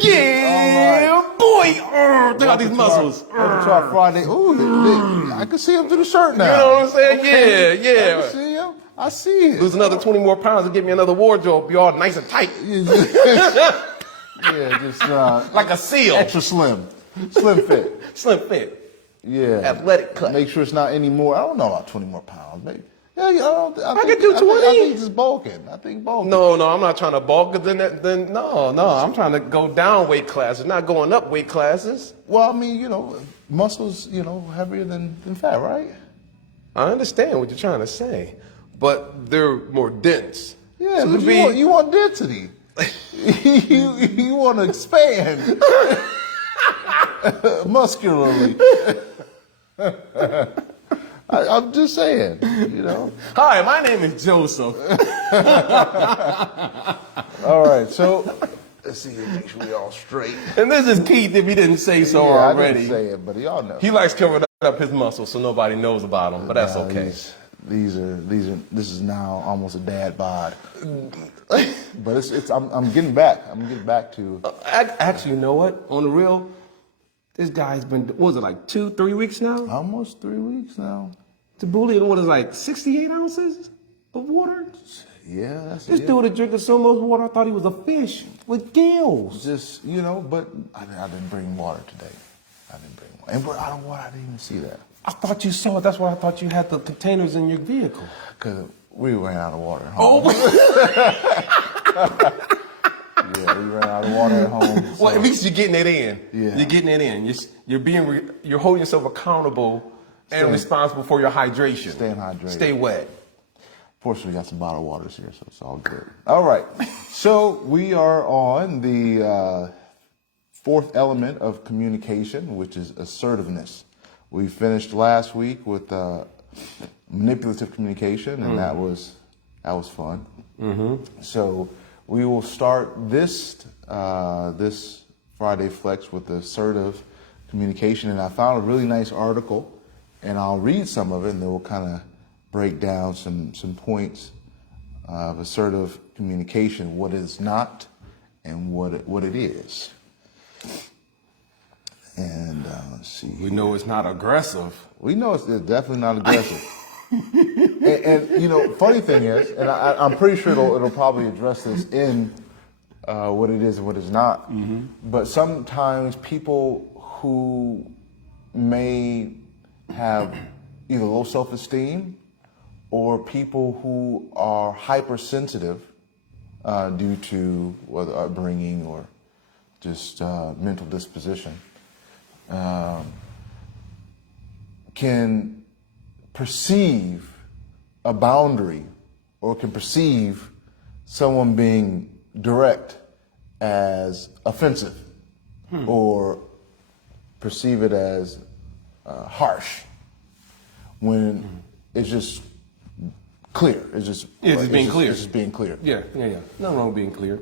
Yeah, boy. Check out these muscles. Welcome to our Friday. Ooh, I can see him through the shirt now. You know what I'm saying? Okay. Yeah. I can see him. I see it. Lose another 20 more pounds and get me another wardrobe. Be all nice and tight. Yeah, just like a seal. Extra slim. Slim fit. Slim fit. Yeah. Athletic cut. Make sure it's not any more. I don't know about 20 more pounds. Maybe. Yeah, I could do 20. I think just bulking. No, I'm not trying to bulk. Then no. I'm trying to go down weight classes, not going up weight classes. Well, I mean, muscles, heavier than fat, right? I understand what you're trying to say, but they're more dense. Yeah, So but you want density. you want to expand muscularly. I'm just saying, Hi, my name is Joseph. All right, so let's see here, make sure we all straight. And this is Keith, if he didn't say so already. I didn't say it, but y'all know. He likes covering up his muscles so nobody knows about them, but that's okay. This is now almost a dad bod. But I'm getting back. I'm getting back to. Actually, you know what? On the real, this guy's been, what was it, like 2-3 weeks now? Almost 3 weeks now. To bully, what is like 68 ounces of water? Yeah, that's This dude is drinking so much water, I thought he was a fish with gills. Just, but I didn't bring water today. I didn't bring water. And out of water, I didn't even see that. I thought you saw it. That's why I thought you had the containers in your vehicle. Because we ran out of water at home. Yeah, we ran out of water at home. So. Well, at least you're getting it in. Yeah. You're getting it in. You're holding yourself accountable and responsible for your hydration. Staying hydrated. Stay wet. Fortunately, we got some bottled waters here, so it's all good. All right. So we are on the fourth element of communication, which is assertiveness. We finished last week with manipulative communication, and that was fun. Mm-hmm. So we will start this Friday Flex with assertive communication, and I found a really nice article, and I'll read some of it, and then we'll kind of break down some points of assertive communication, what it's not, and what it is. And let's see. We know it's not aggressive. We know it's definitely not aggressive. and funny thing is, and I'm pretty sure it'll probably address this in what it is and what it's not. Mm-hmm. But sometimes people who may have either low self-esteem or people who are hypersensitive due to whether upbringing or just mental disposition, can perceive a boundary or can perceive someone being direct as offensive or perceive it as harsh when it's just clear. It's just being clear. It's just being clear. Yeah. Nothing wrong with being clear.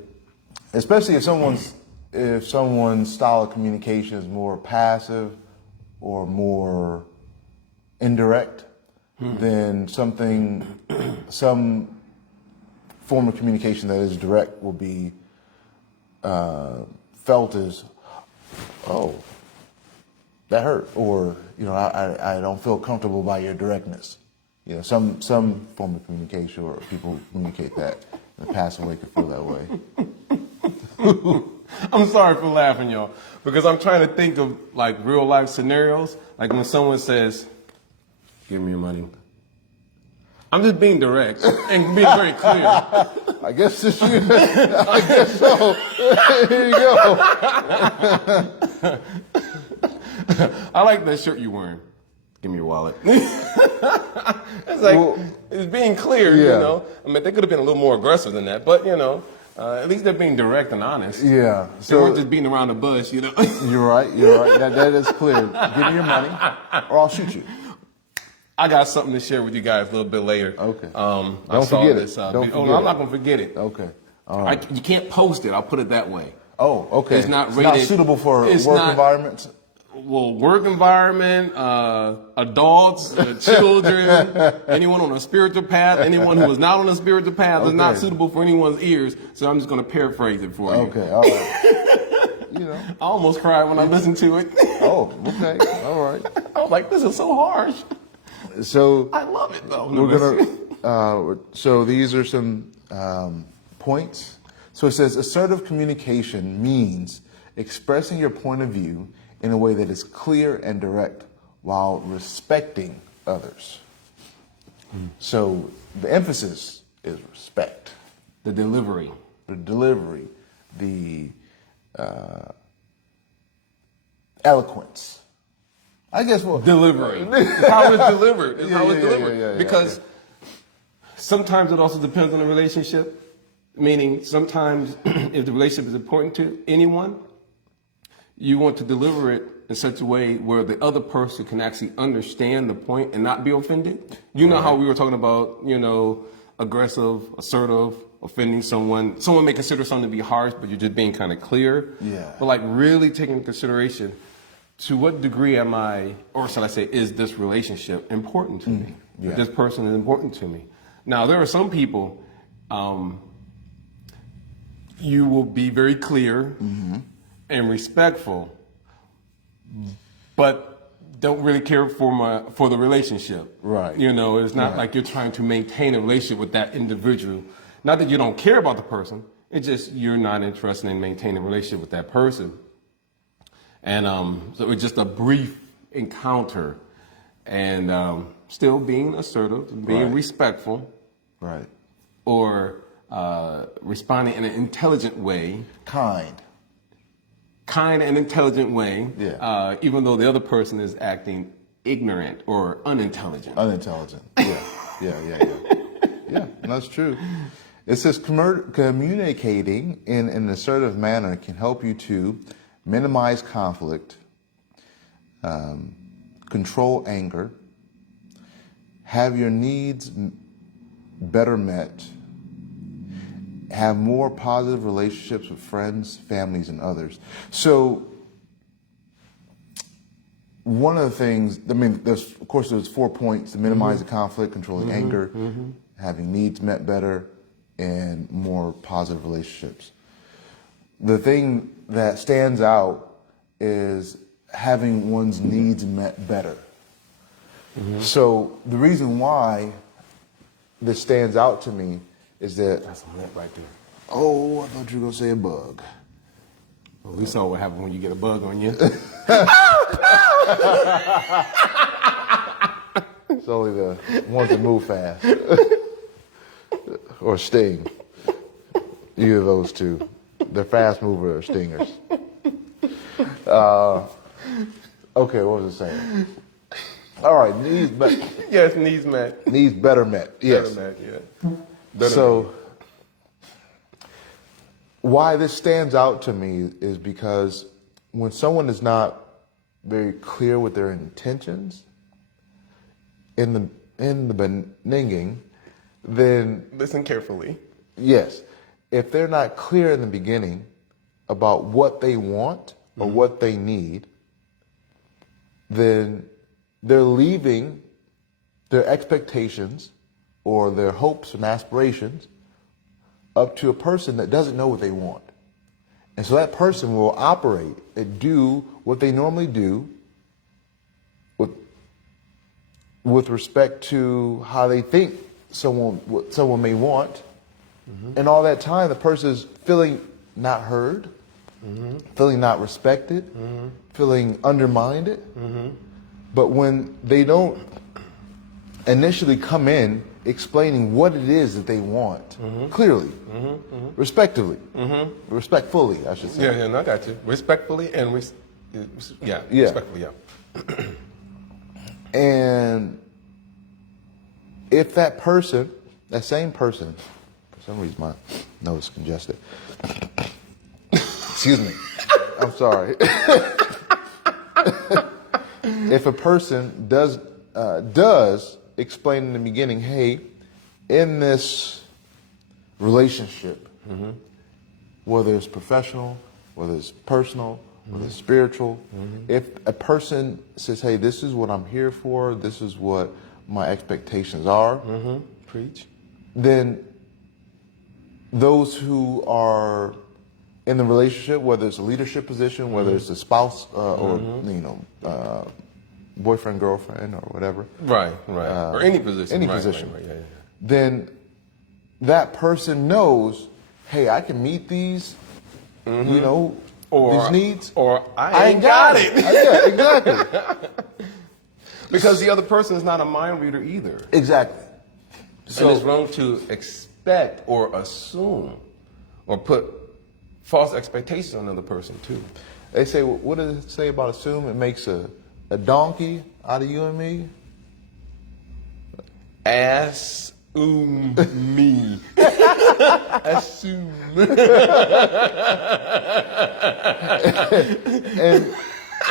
Especially if someone's style of communication is more passive or more indirect, then some form of communication that is direct will be felt as, oh, that hurt, or I don't feel comfortable by your directness. Some form of communication, or people communicate that in a passive way, can feel that way. I'm sorry for laughing, y'all, because I'm trying to think of like real life scenarios, like when someone says, "Give me your money." I'm just being direct and being very clear. I guess it's you. I guess so. Here you go. I like that shirt you're wearing. Give me your wallet. It's like, it's being clear, I mean, they could have been a little more aggressive than that, but, at least they're being direct and honest. Yeah. So they weren't just beating around the bush, You're right. That is clear. Give me your money or I'll shoot you. I got something to share with you guys a little bit later. Okay. Don't forget it. I'm not going to forget it. Okay. All right. You can't post it. I'll put it that way. Oh, okay. It's not rated. It's not suitable for work environments? Well, work environment, adults, children, anyone on a spiritual path, anyone who is not on a spiritual path is not suitable for anyone's ears. So I'm just going to paraphrase it for you. Okay, all right. you know. I almost cried when I listened to it. Oh, okay, all right. I was like, this is so harsh. So I love it though. we're gonna. So these are some points. So it says assertive communication means expressing your point of view in a way that is clear and direct while respecting others. So the emphasis is respect. The delivery. The delivery, the eloquence. I guess what Delivery. It's how it's delivered. It's how it's delivered. Yeah, because sometimes it also depends on the relationship. Meaning sometimes if the relationship is important to anyone, you want to deliver it in such a way where the other person can actually understand the point and not be offended. You know how we were talking about, aggressive, assertive, offending someone. Someone may consider something to be harsh, but you're just being kind of clear. Yeah. But like really taking into consideration, to what degree am I, or shall I say, is this relationship important to me? Yeah. This person is important to me. Now, there are some people, you will be very clear and respectful, but don't really care for the relationship. Right. It's not like you're trying to maintain a relationship with that individual. Not that you don't care about the person. It's just you're not interested in maintaining a relationship with that person. And so it's just a brief encounter, and still being assertive, being respectful, right, or responding in an intelligent way. Kind and intelligent way. Yeah. Even though the other person is acting ignorant or unintelligent. Yeah. Yeah, that's true. It says communicating in an assertive manner can help you to minimize conflict, control anger, have your needs better met, have more positive relationships with friends, families, and others. So one of the things, there's 4 points: to minimize the conflict, controlling anger, having needs met better, and more positive relationships. The thing that stands out is having one's needs met better. So the reason why this stands out to me is that... That's a net right there. Oh, I thought you were going to say a bug. Well, we saw what happened when you get a bug on you. It's only the ones that move fast. Or sting. Either of those two. They're fast mover or stingers. Okay, what was I saying? All right, needs met. Yes, needs met. Needs better met. Yes. Better met, yeah. Better So, met. Why this stands out to me is because when someone is not very clear with their intentions in the beginning, then... Listen carefully. Yes. If they're not clear in the beginning about what they want or what they need, then they're leaving their expectations or their hopes and aspirations up to a person that doesn't know what they want. And so that person will operate and do what they normally do with respect to how they think what someone may want. And all that time, the person is feeling not heard, feeling not respected, feeling undermined. But when they don't initially come in explaining what it is that they want clearly, respectfully, I should say. Yeah, no, I got you. Respectfully and respectfully, yeah. And if that same person, for some reason my nose is congested. Excuse me. I'm sorry. If a person does explain in the beginning, hey, in this relationship, whether it's professional, whether it's personal, whether it's spiritual, if a person says, hey, this is what I'm here for, this is what my expectations are, Preach. then those who are in the relationship, whether it's a leadership position, whether it's a spouse or boyfriend, girlfriend, or whatever. Right. Or any position. Any position. Right. Then that person knows, hey, I can meet these, these needs. Or I ain't got it. Yeah, exactly. Because the other person is not a mind reader either. Exactly. So and it's wrong to expect or assume or put false expectations on another person too. They say, what does it say about assume? It makes a donkey out of you and me. Me. Assume.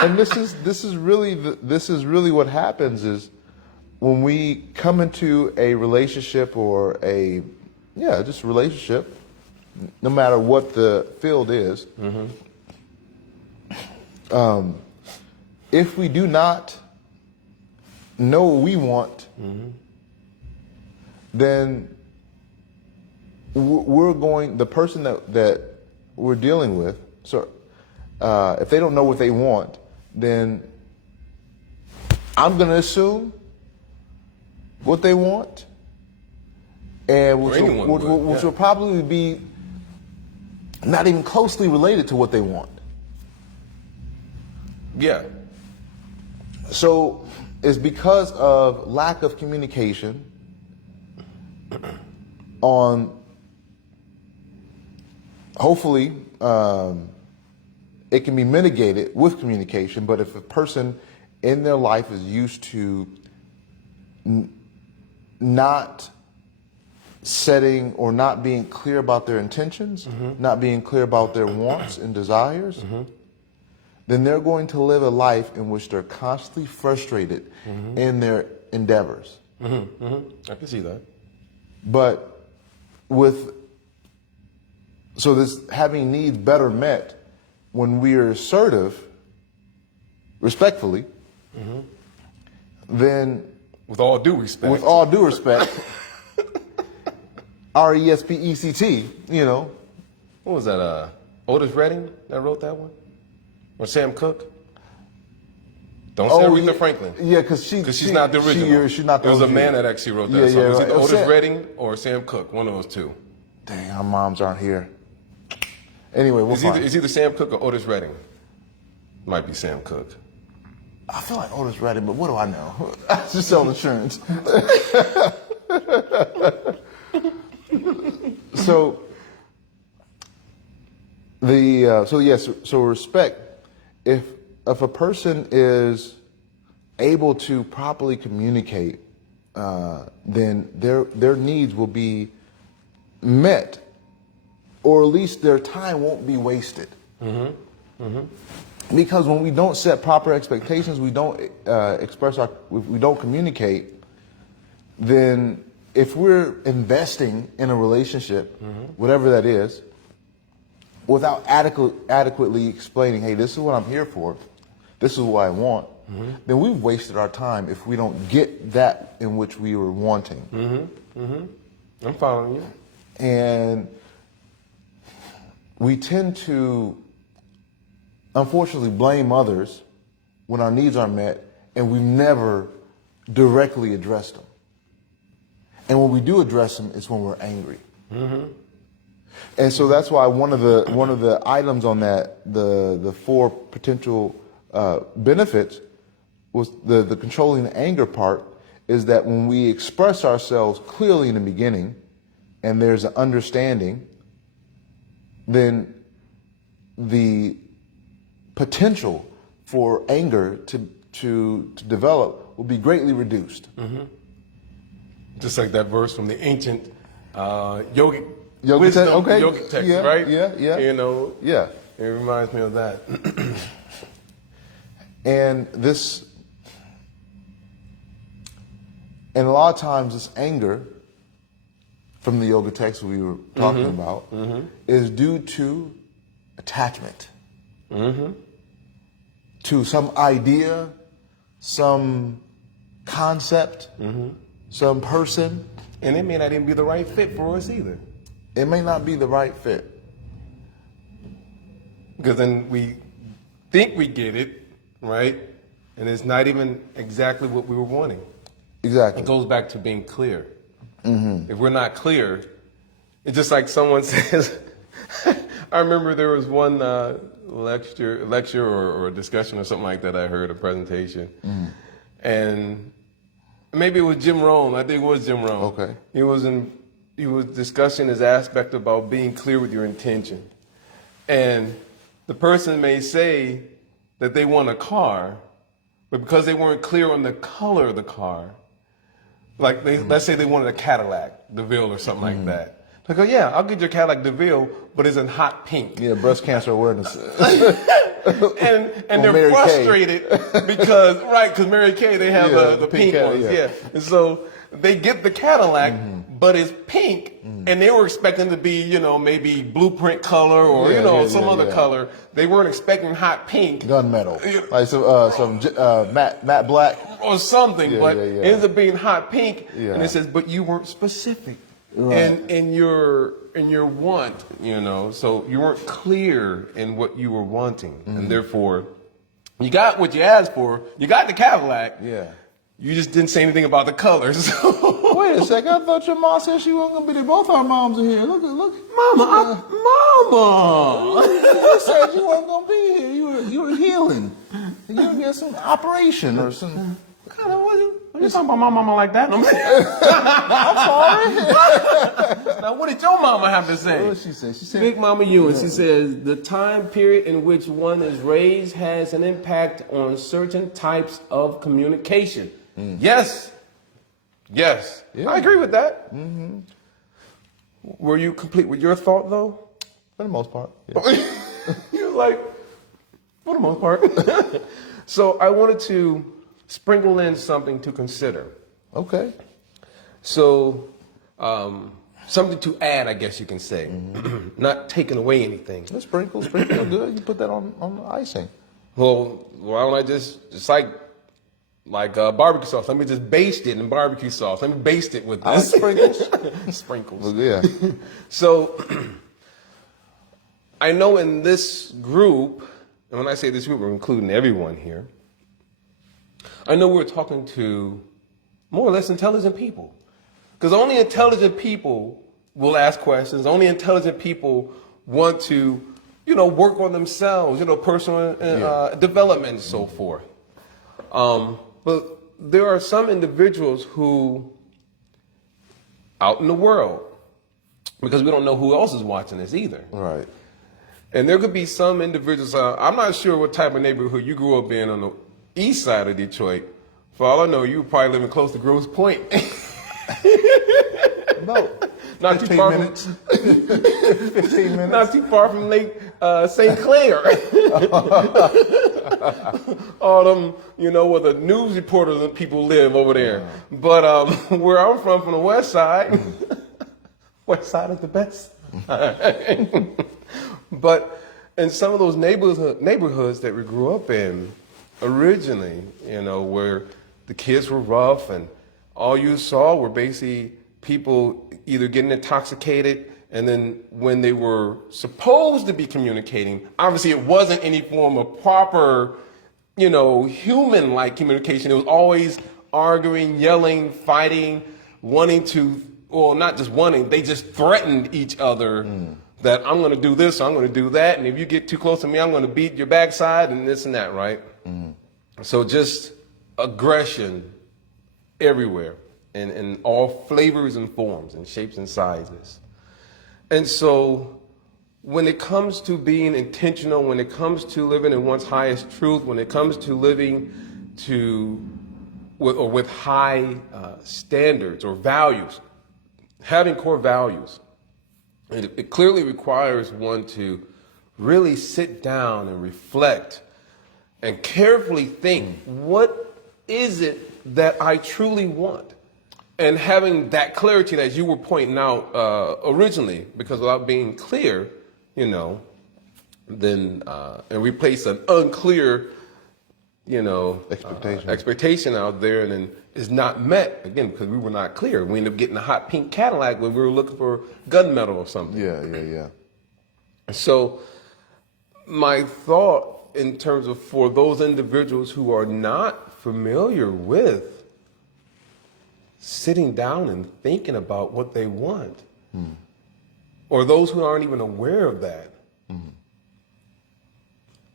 and this is really what happens is when we come into a relationship or just relationship, no matter what the field is, if we do not know what we want, then the person that we're dealing with, if they don't know what they want, then I'm going to assume what they want, and which will probably be not even closely related to what they want. Yeah. So it's because of lack of communication hopefully it can be mitigated with communication, but if a person in their life is used to not setting or not being clear about their intentions, not being clear about their wants and desires, then they're going to live a life in which they're constantly frustrated in their endeavors. I can see that. But this having needs better met when we are assertive, respectfully, then with all due respect, RESPECT, What was that? Otis Redding that wrote that one, or Sam Cooke? Don't say Aretha Franklin. Yeah, because she's not the original. She's not the There was a original. man that actually wrote that song. It was either Otis Redding or Sam Cooke, one of those two. Dang, our moms aren't here. Anyway, it's either Sam Cooke or Otis Redding. Might be Sam Cooke. I feel like Otis Redding, but what do I know? I just sell insurance. So respect. If a person is able to properly communicate, then their needs will be met, or at least their time won't be wasted. Because when we don't set proper expectations, we don't we don't communicate, then if we're investing in a relationship, whatever that is, without adequately explaining, hey, this is what I'm here for, this is what I want, then we've wasted our time if we don't get that in which we were wanting. I'm following you. And we tend to, unfortunately, blame others when our needs aren't met, and we've never directly addressed them. And when we do address them, it's when we're angry. And so that's why one of the items on that, the 4 potential benefits, was the controlling the anger part, is that when we express ourselves clearly in the beginning and there's an understanding, then the potential for anger to develop will be greatly reduced. Just like that verse from the ancient yogic text, yeah, right? Yeah. Yeah. It reminds me of that. And a lot of times this anger from the yoga text we were talking about is due to attachment to some idea, some concept, some person. And it may not even be the right fit for us either. It may not be the right fit. Because then we think we get it, right? And it's not even exactly what we were wanting. Exactly. It goes back to being clear. If we're not clear, it's just like someone says, I remember there was one lecture or discussion or something like that I heard, a presentation. And maybe it was Jim Rohn. I think it was Jim Rohn. Okay. He was discussing his aspect about being clear with your intention. And the person may say that they want a car, but because they weren't clear on the color of the car, like let's say they wanted a Cadillac DeVille or something like that. They go, yeah, I'll get your Cadillac DeVille, but it's in hot pink. Yeah, breast cancer awareness. and they're Mary frustrated because Mary Kay, they have the pink ones. Yeah. And so they get the Cadillac, but it's pink, and they were expecting to be, maybe blueprint color or, some other color. They weren't expecting hot pink. Gunmetal. Like some matte black. Or something, but yeah. it ends up being hot pink. Yeah. And it says, but you weren't specific in your want, so you weren't clear in what you were wanting. And therefore, you got what you asked for. You got the Cadillac. Yeah. You just didn't say anything about the colors. Wait a second. I thought your mom said she wasn't going to be there. Both our moms are here. Look. Mama, Mama. You said you weren't going to be here. You were healing. You were getting some operation or some... What are you talking about my mama like that? I'm sorry. Now, what did your mama have to say? What did she say? She said, Big Mama Ewan, she says, the time period in which one is raised has an impact on certain types of communication. Yes. Yeah. I agree with that. Were you complete with your thought, though? For the most part. Yeah. You're like, for the most part. So I wanted to sprinkle in something to consider. Okay. So, something to add, I guess you can say. Not taking away anything. The sprinkles are good. You put that on the icing. Well, why don't I just like barbecue sauce? Let me just baste it in barbecue sauce. Let me baste it with this. Sprinkles. Sprinkles. Well, yeah. So, I know in this group, and when I say this group, we're including everyone here, I know we're talking to more or less intelligent people. Because only intelligent people will ask questions. Only intelligent people want to, work on themselves, personal development and so forth. But there are some individuals who, out in the world, because we don't know who else is watching this either. Right. And there could be some individuals, I'm not sure what type of neighborhood you grew up in on the east side of Detroit. For all I know, you were probably living close to Grosse Pointe. No. Not 15 too far minutes. 15 minutes. Not too far from Lake St. Clair. All them, where the news reporters and people live over there. But where I'm from the west side, west side is the best. But in some of those neighborhoods that we grew up in, originally, where the kids were rough and all you saw were basically people either getting intoxicated, and then when they were supposed to be communicating, obviously it wasn't any form of proper, human-like communication. It was always arguing, yelling, fighting, wanting to, well, not just wanting, they just threatened each other that I'm going to do this, I'm going to do that, and if you get too close to me, I'm going to beat your backside and this and that, right? So just aggression everywhere in all flavors and forms and shapes and sizes. And so when it comes to being intentional, when it comes to living in one's highest truth, when it comes to living with high standards or values, having core values, it clearly requires one to really sit down and reflect and carefully think, what is it that I truly want? And having that clarity that you were pointing out originally, because without being clear, then and we place an unclear, expectation out there, and then is not met again because we were not clear. We end up getting a hot pink Cadillac when we were looking for gunmetal or something. Yeah. So my thought in terms of for those individuals who are not familiar with sitting down and thinking about what they want, or those who aren't even aware of that.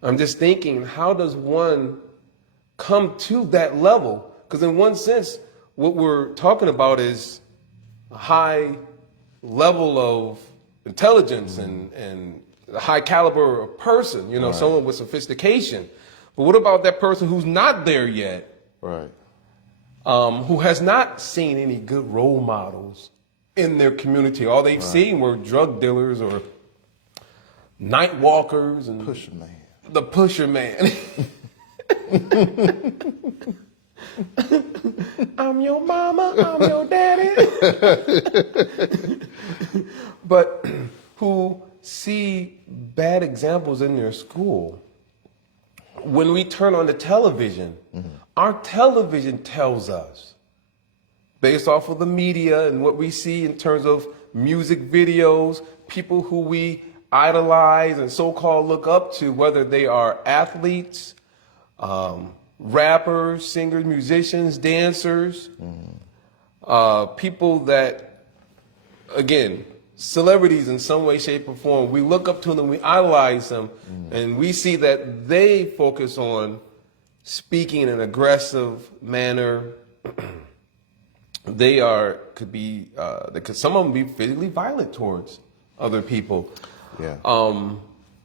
I'm just thinking, how does one come to that level? Because in one sense, what we're talking about is a high level of intelligence and a high caliber of person, you know, Right. someone with sophistication. But what about that person who's not there yet? Right. Who has not seen any good role models in their community? All they've seen were drug dealers or night walkers and Pusher man. the pusher man. I'm your mama, I'm your daddy. But who see bad examples in their school. When we turn on the television, our television tells us, based off of the media and what we see in terms of music videos, people who we idolize and so-called look up to, whether they are athletes, rappers, singers, musicians, dancers, people that, again, celebrities in some way, shape, or form, we look up to them, we idolize them, and we see that they focus on speaking in an aggressive manner. They could be, some of them be physically violent towards other people. Yeah.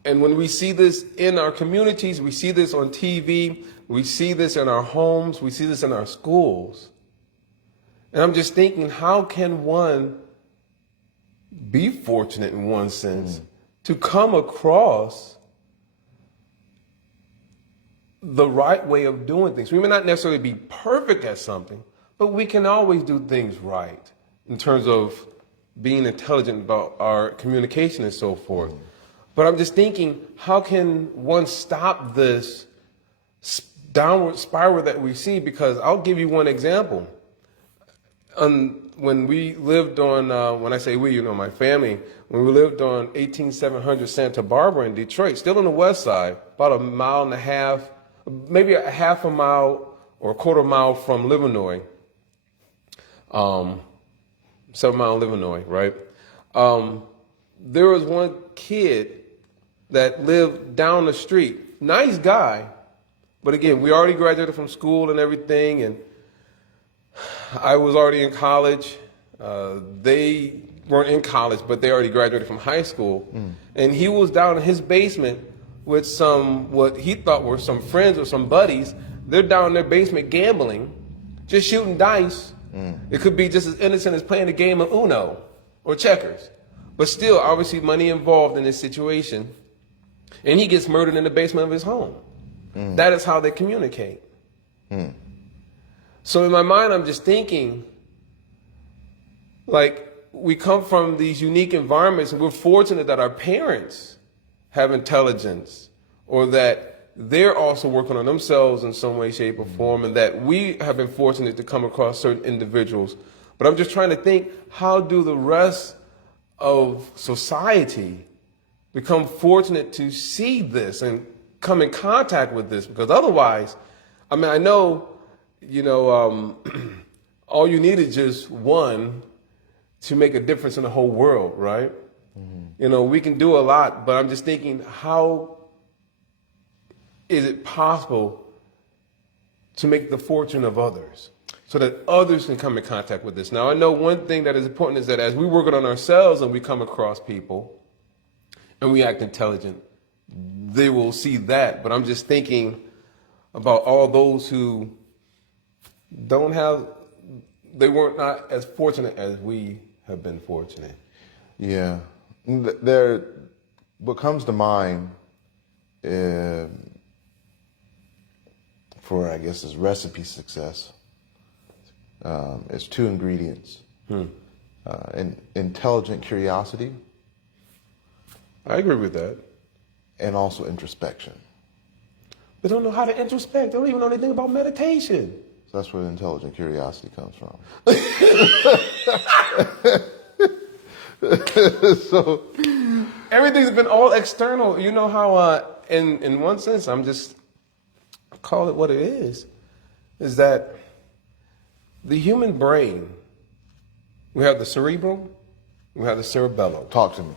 And when we see this in our communities, we see this on TV, we see this in our homes, we see this in our schools. And I'm just thinking, how can one be fortunate in one sense to come across the right way of doing things? We may not necessarily be perfect at something, but we can always do things right in terms of being intelligent about our communication and so forth. But I'm just thinking, how can one stop this downward spiral that we see? Because I'll give you one example. When we lived on, when I say we, you know, my family, when we lived on 18700 Santa Barbara in Detroit, still on the west side, about a mile and a half, maybe a half a mile or a quarter mile from Livernois, 7 Mile, Livernois, right? There was one kid that lived down the street. Nice guy. But again, we already graduated from school and everything, and I was already in college. They weren't in college, but they already graduated from high school. And he was down in his basement with some, what he thought were some friends or some buddies. They're down in their basement gambling, just shooting dice. It could be just as innocent as playing a game of Uno or checkers. But still, obviously, money involved in this situation. And he gets murdered in the basement of his home. That is how they communicate. So in my mind, I'm just thinking, like, we come from these unique environments, and we're fortunate that our parents have intelligence, or that they're also working on themselves in some way, shape, or form, and that we have been fortunate to come across certain individuals. But I'm just trying to think, how do the rest of society become fortunate to see this and come in contact with this? Because otherwise, I mean, I know, you know, all you need is just one to make a difference in the whole world, right? You know, we can do a lot, but I'm just thinking, how is it possible to make the fortune of others so that others can come in contact with this? Now, I know one thing that is important is that as we work on ourselves and we come across people and we act intelligent, they will see that. But I'm just thinking about all those who don't have, they weren't not as fortunate as we have been fortunate. Yeah. There, what comes to mind for, I guess, is recipe success is two ingredients. Intelligent curiosity. I agree with that. And also introspection. They don't know how to introspect. They don't even know anything about meditation. So that's where intelligent curiosity comes from. So everything's been all external. You know how in one sense, call it what it is that the human brain, we have the cerebrum, we have the cerebellum. Talk to me.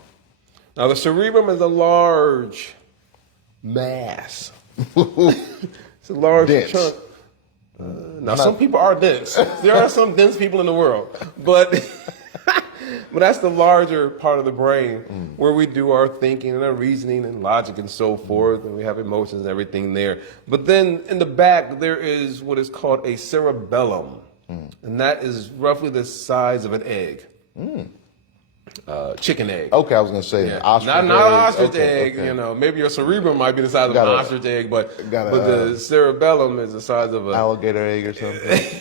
Now, the cerebrum is a large mass. It's a large Dense. chunk. Now, some people are dense. There are some dense people in the world, but that's the larger part of the brain where we do our thinking and our reasoning and logic and so forth, and we have emotions and everything there. But then in the back, there is what is called a cerebellum, and that is roughly the size of an egg. Chicken egg. Okay, I was going to say ostrich not egg. an ostrich egg. Okay. You know, maybe your cerebrum might be the size of an ostrich egg, but the cerebellum is the size of an alligator egg or something.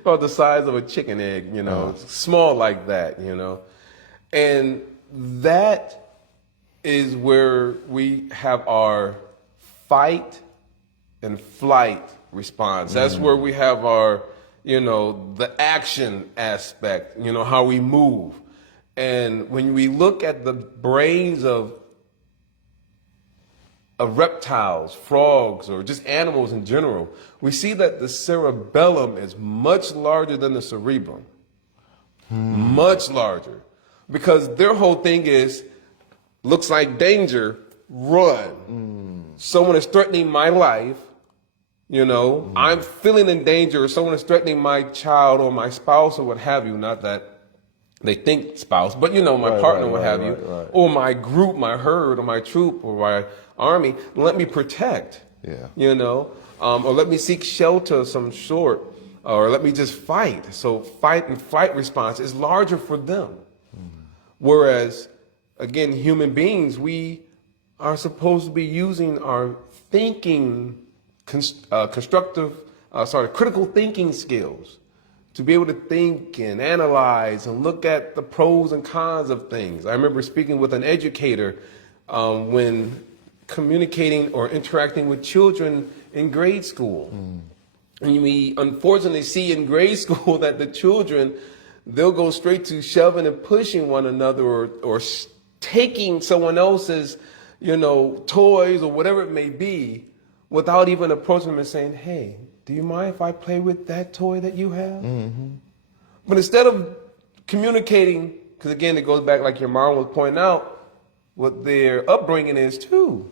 About the size of a chicken egg. You know, small like that. You know, and that is where we have our fight and flight response. That's where we have our, you know, the action aspect, you know, how we move. And when we look at the brains of reptiles, frogs, or just animals in general, we see that the cerebellum is much larger than the cerebrum. Much larger. Because their whole thing is, looks like danger, run. Someone is threatening my life. You know, I'm feeling in danger, or someone is threatening my child or my spouse or what have you. Not that they think spouse, but you know, my partner, what have you, or my group, my herd, or my troop, or my army. Let me protect. Yeah. You know, or let me seek shelter of some sort, or let me just fight. So fight and flight response is larger for them. Whereas, again, human beings, we are supposed to be using our thinking. Critical thinking skills to be able to think and analyze and look at the pros and cons of things. I remember speaking with an educator when communicating or interacting with children in grade school. And we unfortunately see in grade school that the children, they'll go straight to shoving and pushing one another or taking someone else's, you know, toys or whatever it may be, without even approaching them and saying, hey, do you mind if I play with that toy that you have? But instead of communicating, because again, it goes back like your mom was pointing out, what their upbringing is too.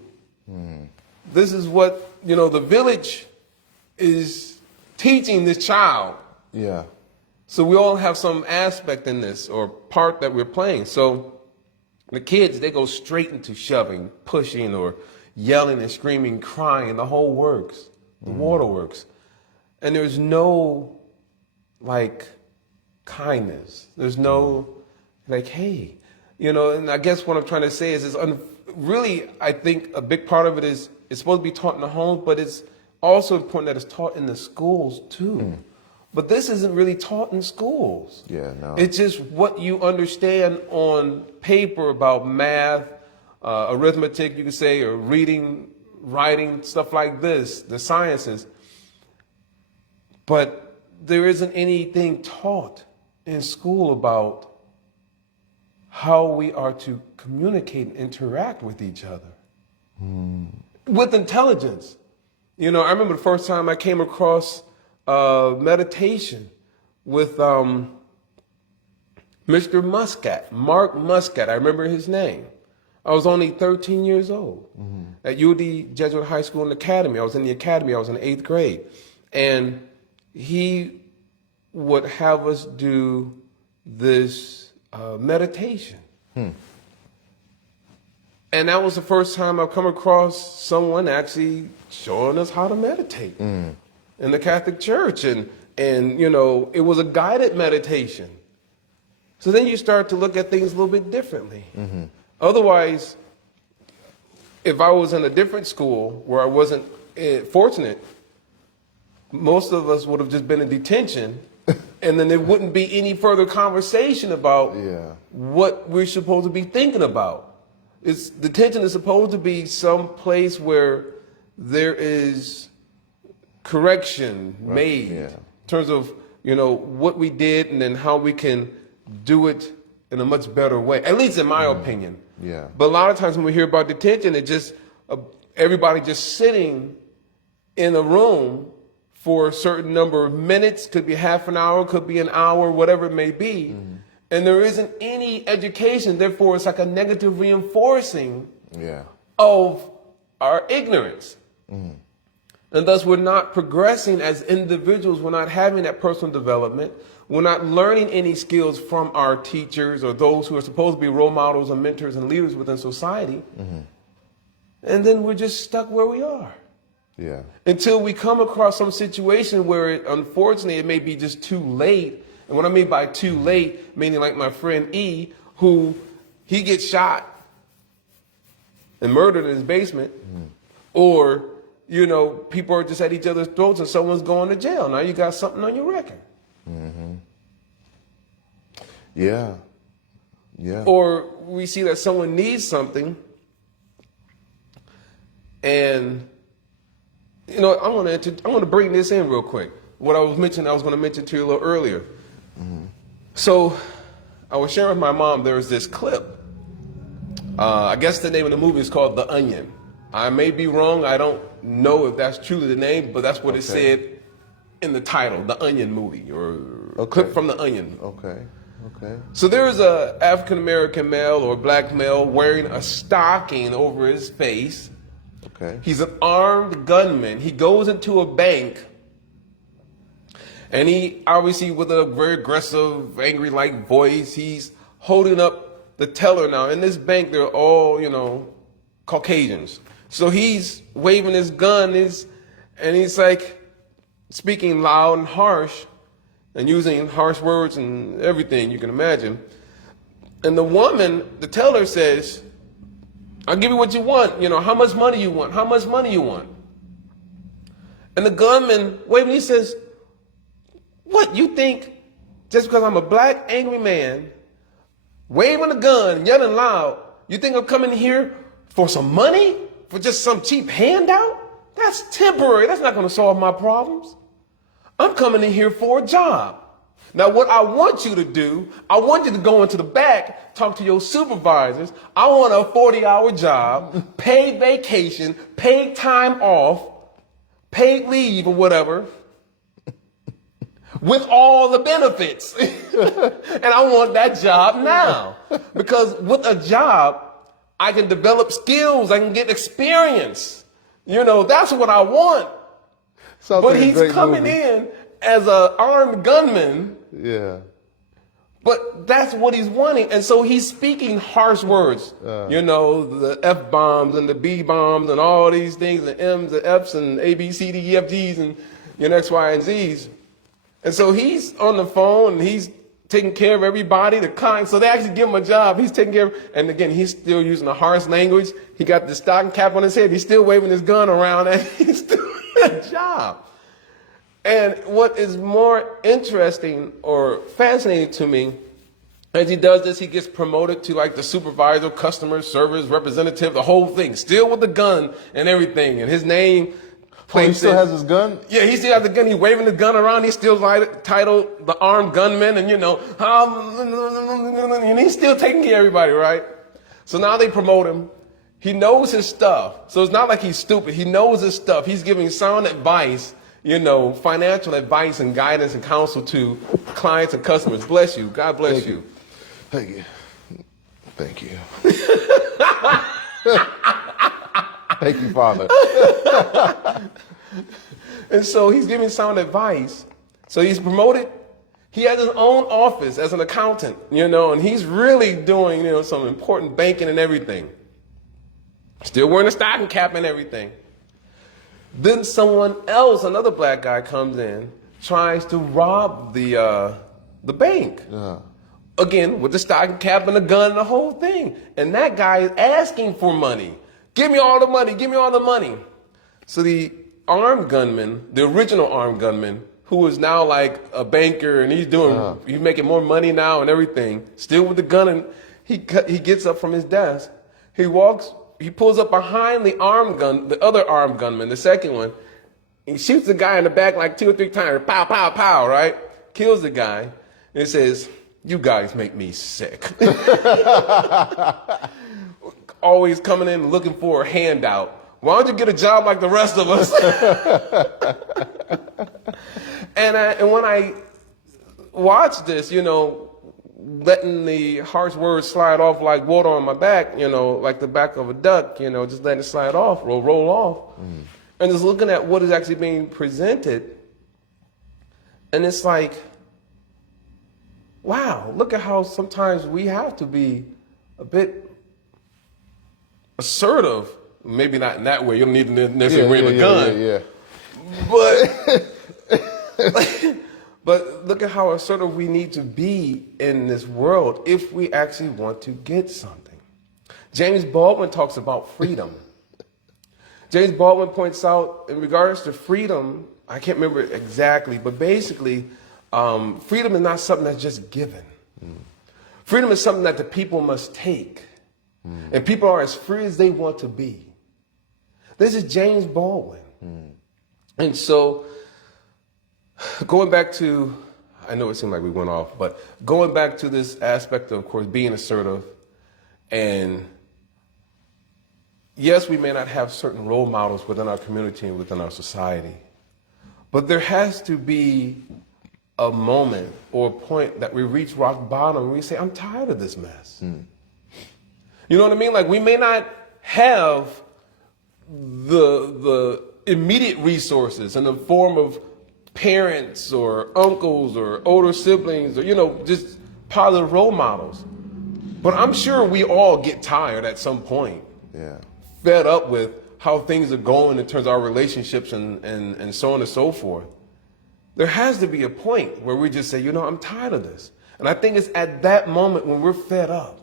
This is what, you know, the village is teaching this child. Yeah. So we all have some aspect in this or part that we're playing. So the kids, they go straight into shoving, pushing, or yelling and screaming, crying, the whole works, the waterworks. And there's no, like, kindness. There's no, like, hey, you know, and I guess what I'm trying to say is really, I think a big part of it is it's supposed to be taught in the home, but it's also important that it's taught in the schools, too. But this isn't really taught in schools. Yeah, no. It's just what you understand on paper about math, arithmetic, you could say, or reading, writing, stuff like this, the sciences. But there isn't anything taught in school about how we are to communicate and interact with each other. With intelligence. You know, I remember the first time I came across meditation with Mr. Muscat, Mark Muscat. I remember his name. I was only 13 years old at UD Jesuit High School and Academy. I was in the academy. I was in the 8th grade. And he would have us do this meditation. And that was the first time I've come across someone actually showing us how to meditate in the Catholic Church. And you know, it was a guided meditation. So then you start to look at things a little bit differently. Otherwise, if I was in a different school where I wasn't fortunate, most of us would have just been in detention, and then there wouldn't be any further conversation about what we're supposed to be thinking about. Detention is supposed to be some place where there is correction made in terms of, you know, what we did and then how we can do it in a much better way, at least in my opinion. Yeah. But a lot of times when we hear about detention, it just everybody just sitting in a room for a certain number of minutes, could be half an hour, could be an hour, whatever it may be. And there isn't any education. Therefore, it's like a negative reinforcing of our ignorance. And thus, we're not progressing as individuals. We're not having that personal development. We're not learning any skills from our teachers or those who are supposed to be role models and mentors and leaders within society. And then we're just stuck where we are. Yeah. Until we come across some situation where, unfortunately, it may be just too late. And what I mean by too late, meaning like my friend E, who he gets shot and murdered in his basement, or, you know, people are just at each other's throats and someone's going to jail. Now you got something on your record. Yeah. Yeah. Or we see that someone needs something, and you know, I want to bring this in real quick. What I was going to mention to you a little earlier. So I was sharing with my mom, there was this clip. I guess the name of the movie is called The Onion. I may be wrong. I don't know if that's truly the name, but that's what it said in the title, The Onion movie, or a clip from The Onion. Okay. So there is a African-American male or black male wearing a stocking over his face. Okay. He's an armed gunman. He goes into a bank, and he obviously, with a very aggressive, angry-like voice, he's holding up the teller. Now, in this bank, they're all, you know, Caucasians. So he's waving his gun, and he's like speaking loud and harsh and using harsh words and everything you can imagine. And the woman, the teller, says, "I'll give you what you want. You know, how much money you want? How much money you want?" And the gunman, he says, "What, you think just because I'm a black, angry man, waving a gun, yelling loud, you think I'm coming here for some money? For just some cheap handout? That's temporary. That's not going to solve my problems. I'm coming in here for a job. Now, what I want you to do, I want you to go into the back, talk to your supervisors. I want a 40-hour job, paid vacation, paid time off, paid leave or whatever, with all the benefits. And I want that job now. Because with a job, I can develop skills, I can get experience. You know, that's what I want." But he's coming in as an armed gunman. Yeah. But that's what he's wanting. And so he's speaking harsh words. You know, the F-bombs and the B-bombs and all these things, the M's, the F's, and A, B, C, D, E, F, G's, and X, Y, and Z's. And so he's on the phone, and he's taking care of everybody, the client. So they actually give him a job. He's taking care of, and again, he's still using the harsh language. He got the stocking cap on his head. He's still waving his gun around, and he's still doing a job. And what is more interesting or fascinating to me, as he does this, he gets promoted to like the supervisor, customer service representative, the whole thing, still with the gun and everything. And his name. He still has his gun? Yeah, he still has the gun. He's waving the gun around. He's still titled the armed gunman, and you know, and he's still taking care of everybody, right? So now they promote him. He knows his stuff. So it's not like he's stupid. He knows his stuff. He's giving sound advice, you know, financial advice and guidance and counsel to clients and customers. Bless you. God bless you. Thank you. Thank you. Thank you, Father. And so he's giving sound advice. So he's promoted. He has his own office as an accountant, you know, and he's really doing, you know, some important banking and everything. Still wearing a stocking cap and everything. Then someone else, another black guy, comes in, tries to rob the bank. Again, with the stocking cap and the gun and the whole thing. And that guy is asking for money. "Give me all the money. Give me all the money." So the armed gunman, the original armed gunman, who is now like a banker and he's making more money now and everything, still with the gun, and he gets up from his desk. He pulls up behind the other armed gunman, the second one. He shoots the guy in the back like 2 or 3 times. Pow, pow, pow, right? Kills the guy. And says, "You guys make me sick." always coming in looking for a handout. Why don't you get a job like the rest of us? And when I watch this, letting the harsh words slide off like water on my back, like the back of a duck, just letting it slide off, roll off. And just looking at what is actually being presented. And it's like, wow, look at how sometimes we have to be a bit assertive. Maybe not in that way. You don't need to necessarily wave a gun. But look at how assertive we need to be in this world if we actually want to get something. James Baldwin talks about freedom. James Baldwin points out in regards to freedom, I can't remember it exactly, but basically, freedom is not something that's just given. Freedom is something that the people must take. And people are as free as they want to be. This is James Baldwin. And so, going back to, I know it seemed like we went off, but going back to this aspect of course, being assertive, and yes, we may not have certain role models within our community and within our society, but there has to be a moment or a point that we reach rock bottom and we say, I'm tired of this mess. You know what I mean? Like, we may not have the immediate resources in the form of parents or uncles or older siblings or, just positive role models. But I'm sure we all get tired at some point. Yeah. Fed up with how things are going in terms of our relationships and so on and so forth. There has to be a point where we just say, I'm tired of this. And I think it's at that moment when we're fed up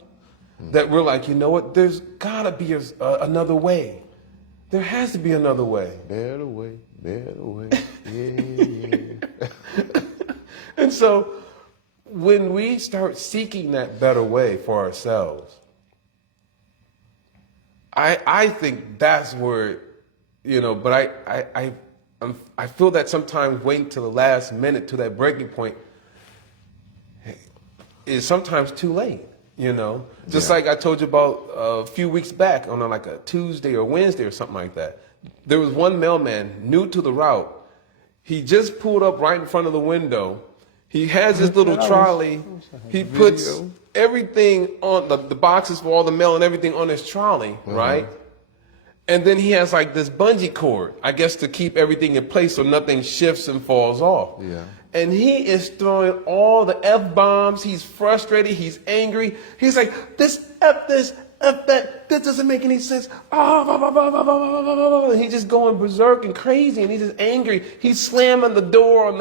that we're like, you know what, there's gotta be another way. There has to be another way. Better way, yeah. And so when we start seeking that better way for ourselves, I think that's where, but I feel that sometimes waiting till the last minute to that breaking point is sometimes too late. Just like I told you about a few weeks back on like a Tuesday or Wednesday or something like that. There was one mailman new to the route. He just pulled up right in front of the window. He has his little trolley. He puts everything on the boxes for all the mail and everything on his trolley, right? And then he has like this bungee cord, I guess, to keep everything in place so nothing shifts and falls off. Yeah. And he is throwing all the F-bombs. He's frustrated. He's angry. He's like, this, F that, this doesn't make any sense. And he's just going berserk and crazy, and he's just angry. He's slamming the door on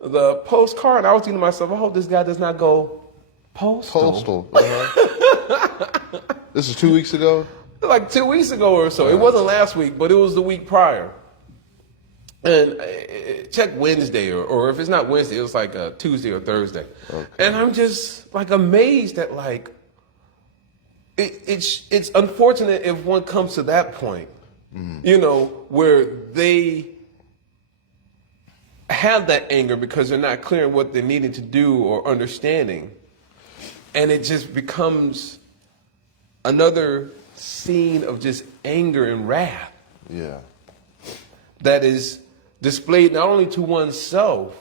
the postcard. And I was thinking to myself, I hope this guy does not go postal. This is 2 weeks ago? Like 2 weeks ago or so. It wasn't last week, but it was the week prior. And check Wednesday, or if it's not Wednesday, it was like a Tuesday or Thursday. Okay. And I'm just like amazed at like, it's unfortunate if one comes to that point, where they have that anger because they're not clear on what they're needing to do or understanding. And it just becomes another scene of just anger and wrath. Yeah. That is displayed not only to oneself,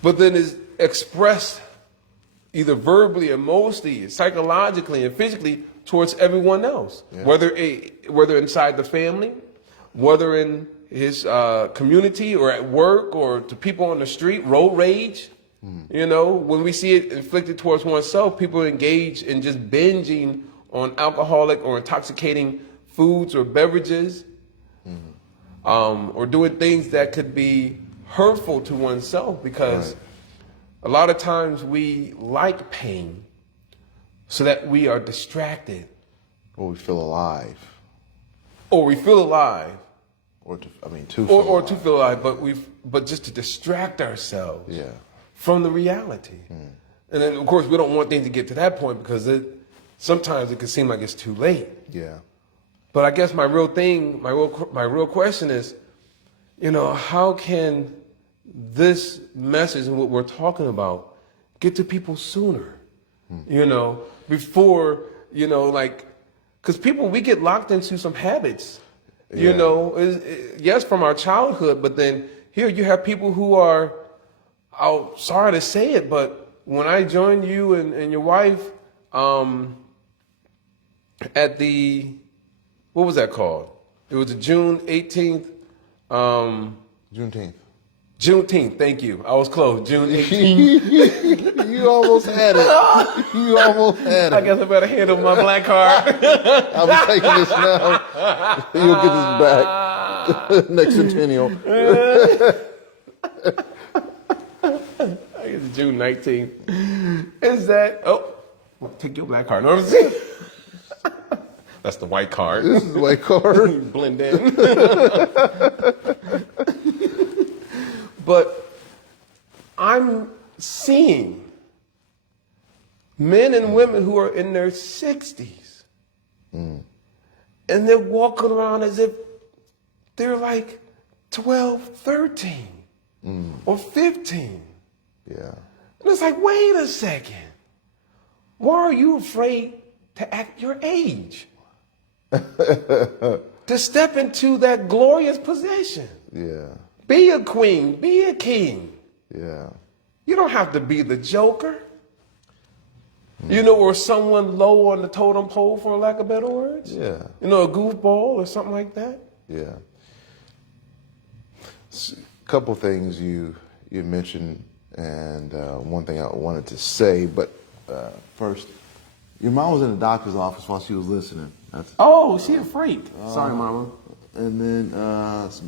but then is expressed either verbally, emotionally, psychologically, and physically towards everyone else. Yeah. Whether inside the family, whether in his community or at work or to people on the street, road rage. When we see it inflicted towards oneself, people engage in just binging on alcoholic or intoxicating foods or beverages, or doing things that could be hurtful to oneself, because a lot of times we like pain so that we are distracted. Or we feel alive. Or to feel alive, but just to distract ourselves from the reality. And then, of course, we don't want things to get to that point because sometimes it can seem like it's too late. Yeah. But I guess my real question is, how can this message and what we're talking about get to people sooner? Before you know, like, because people, we get locked into some habits, you Yeah. know, yes, from our childhood, but then here you have people who are, oh, sorry to say it, but when I joined you and your wife at the, what was that called? It was the June 18th. Juneteenth. Juneteenth, thank you. I was close. June 18th. You almost had it. You almost had I it. guess I better handle my black card. I'll be taking this now. You'll get this back next centennial. I guess it's June 19th. Is that, oh, well, take your black card. No, I'm saying. That's the white card. This is the white card. Blend in. But I'm seeing men and women who are in their 60s. And they're walking around as if they're like 12, 13, or 15. Yeah. And it's like, wait a second. Why are you afraid to act your age? To step into that glorious position. Yeah. Be a queen, be a king. Yeah. You don't have to be the joker. You know, or someone low on the totem pole, for lack of better words. Yeah. You know, a goofball or something like that. Yeah. A couple things you mentioned, and one thing I wanted to say, but first, your mom was in the doctor's office while she was listening. Oh, she a freak. Sorry, Mama. And then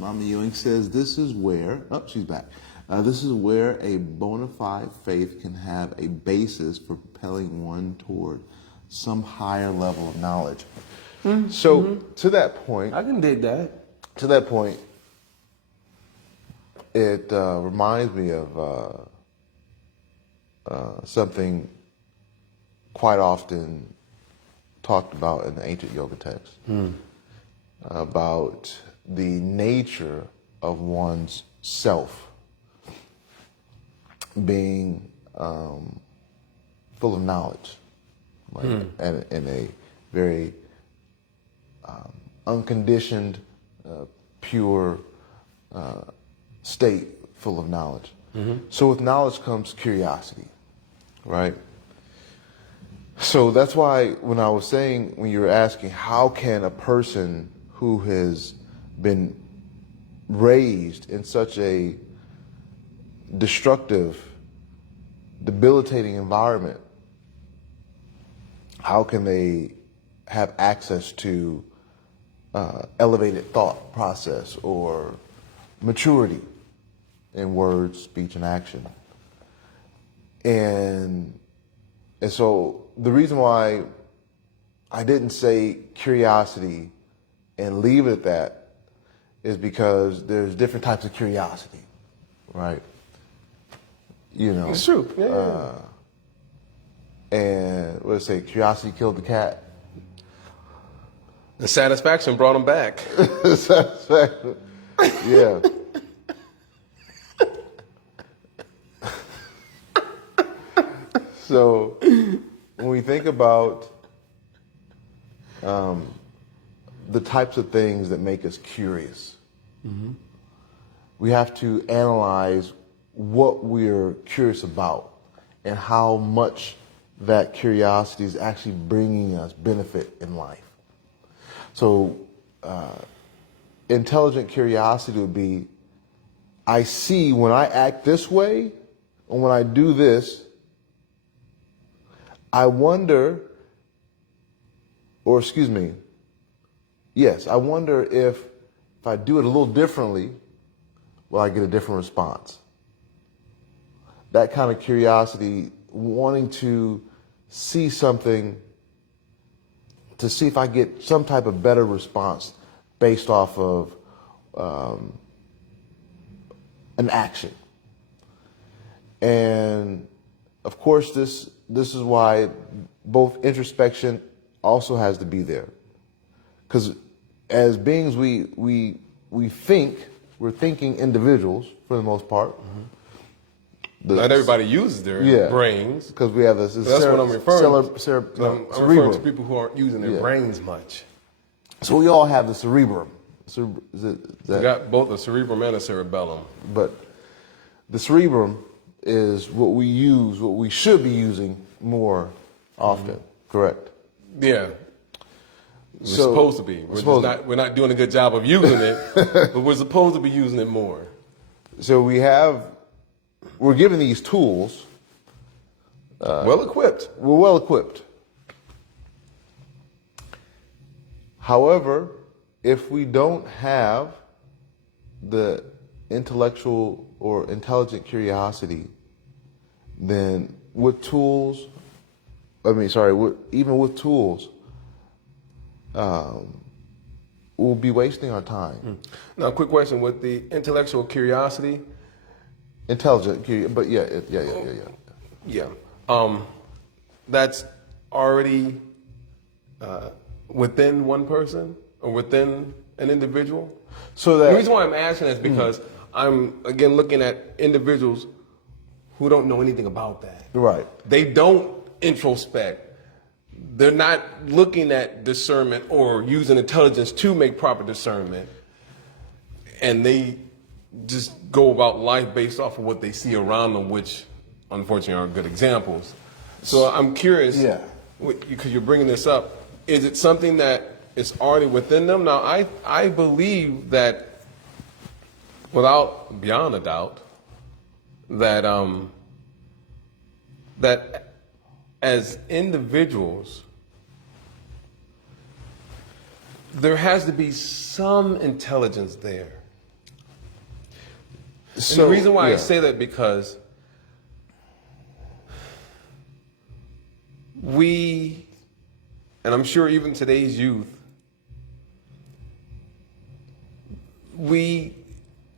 Mama Ewing says, this is where, oh, she's back. This is where a bona fide faith can have a basis for propelling one toward some higher level of knowledge. So, to that point, I can dig that. To that point, it reminds me of something quite often talked about in the ancient yoga text, about the nature of one's self being full of knowledge, right? And in a very unconditioned, pure state full of knowledge. So with knowledge comes curiosity, right? So that's why when I was saying, when you were asking, how can a person who has been raised in such a destructive, debilitating environment, how can they have access to elevated thought process or maturity in words, speech, and action? And so the reason why I didn't say curiosity and leave it at that is because there's different types of curiosity, right? You know, It's true. Yeah. And what did I say? Curiosity killed the cat. The satisfaction brought him back. Satisfaction. Yeah. So when we think about the types of things that make us curious, we have to analyze what we're curious about and how much that curiosity is actually bringing us benefit in life. So intelligent curiosity would be, I see when I act this way, or when I do this, I wonder, or excuse me, yes, I wonder if I do it a little differently, will I get a different response? That kind of curiosity, wanting to see something, to see if I get some type of better response based off of an action. And of course, this is why both introspection also has to be there. Because as beings, we think, we're thinking individuals for the most part. Not everybody uses their brains. Because we have this. That's what I'm referring to. I'm referring to Cerebrum. people who aren't using their brains much. So we all have the cerebrum. We got both a cerebrum and a cerebellum. But the cerebrum is what we use, what we should be using more often. Correct? Yeah. We're supposed to be. We're not doing a good job of using it, but we're supposed to be using it more. So we're given these tools. Well equipped. We're well equipped. However, if we don't have the intellectual or intelligent curiosity, then even with tools, we'll be wasting our time. Now, quick question: with the intellectual curiosity, intelligent, but yeah. That's already within one person or within an individual. So that the reason why I'm asking is because I'm again looking at individuals who don't know anything about that. Right. They don't introspect. They're not looking at discernment or using intelligence to make proper discernment. And they just go about life based off of what they see around them, which unfortunately aren't good examples. So I'm curious, because you're bringing this up, is it something that is already within them? Now, I believe that beyond a doubt, that that as individuals, there has to be some intelligence there. So, and the reason why I say that because and I'm sure even today's youth, we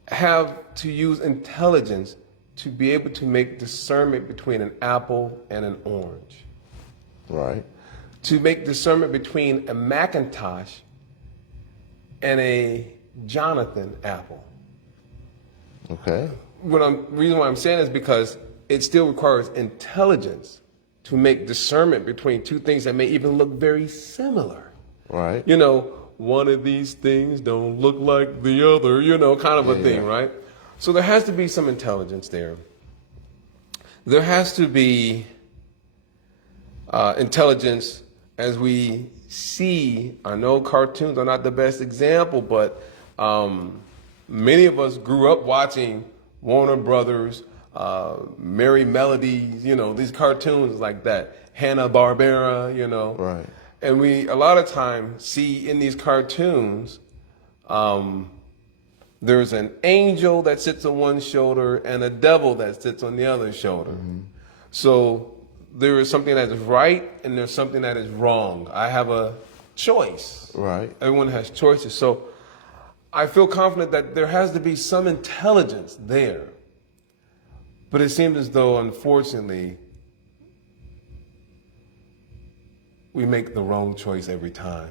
have to use intelligence to be able to make discernment between an apple and an orange. Right. To make discernment between a Macintosh and a Jonathan apple. Okay. Reason why I'm saying is because it still requires intelligence to make discernment between two things that may even look very similar. Right. You know, one of these things don't look like the other, kind of a thing, right? So there has to be some intelligence there. There has to be intelligence as we see. I know cartoons are not the best example, but many of us grew up watching Warner Brothers, Merry Melodies, these cartoons like that, Hanna-Barbera, Right. And we a lot of times see in these cartoons, there's an angel that sits on one shoulder and a devil that sits on the other shoulder. Mm-hmm. So there is something that is right and there's something that is wrong. I have a choice. Right. Everyone has choices. So I feel confident that there has to be some intelligence there. But it seems as though, unfortunately, we make the wrong choice every time.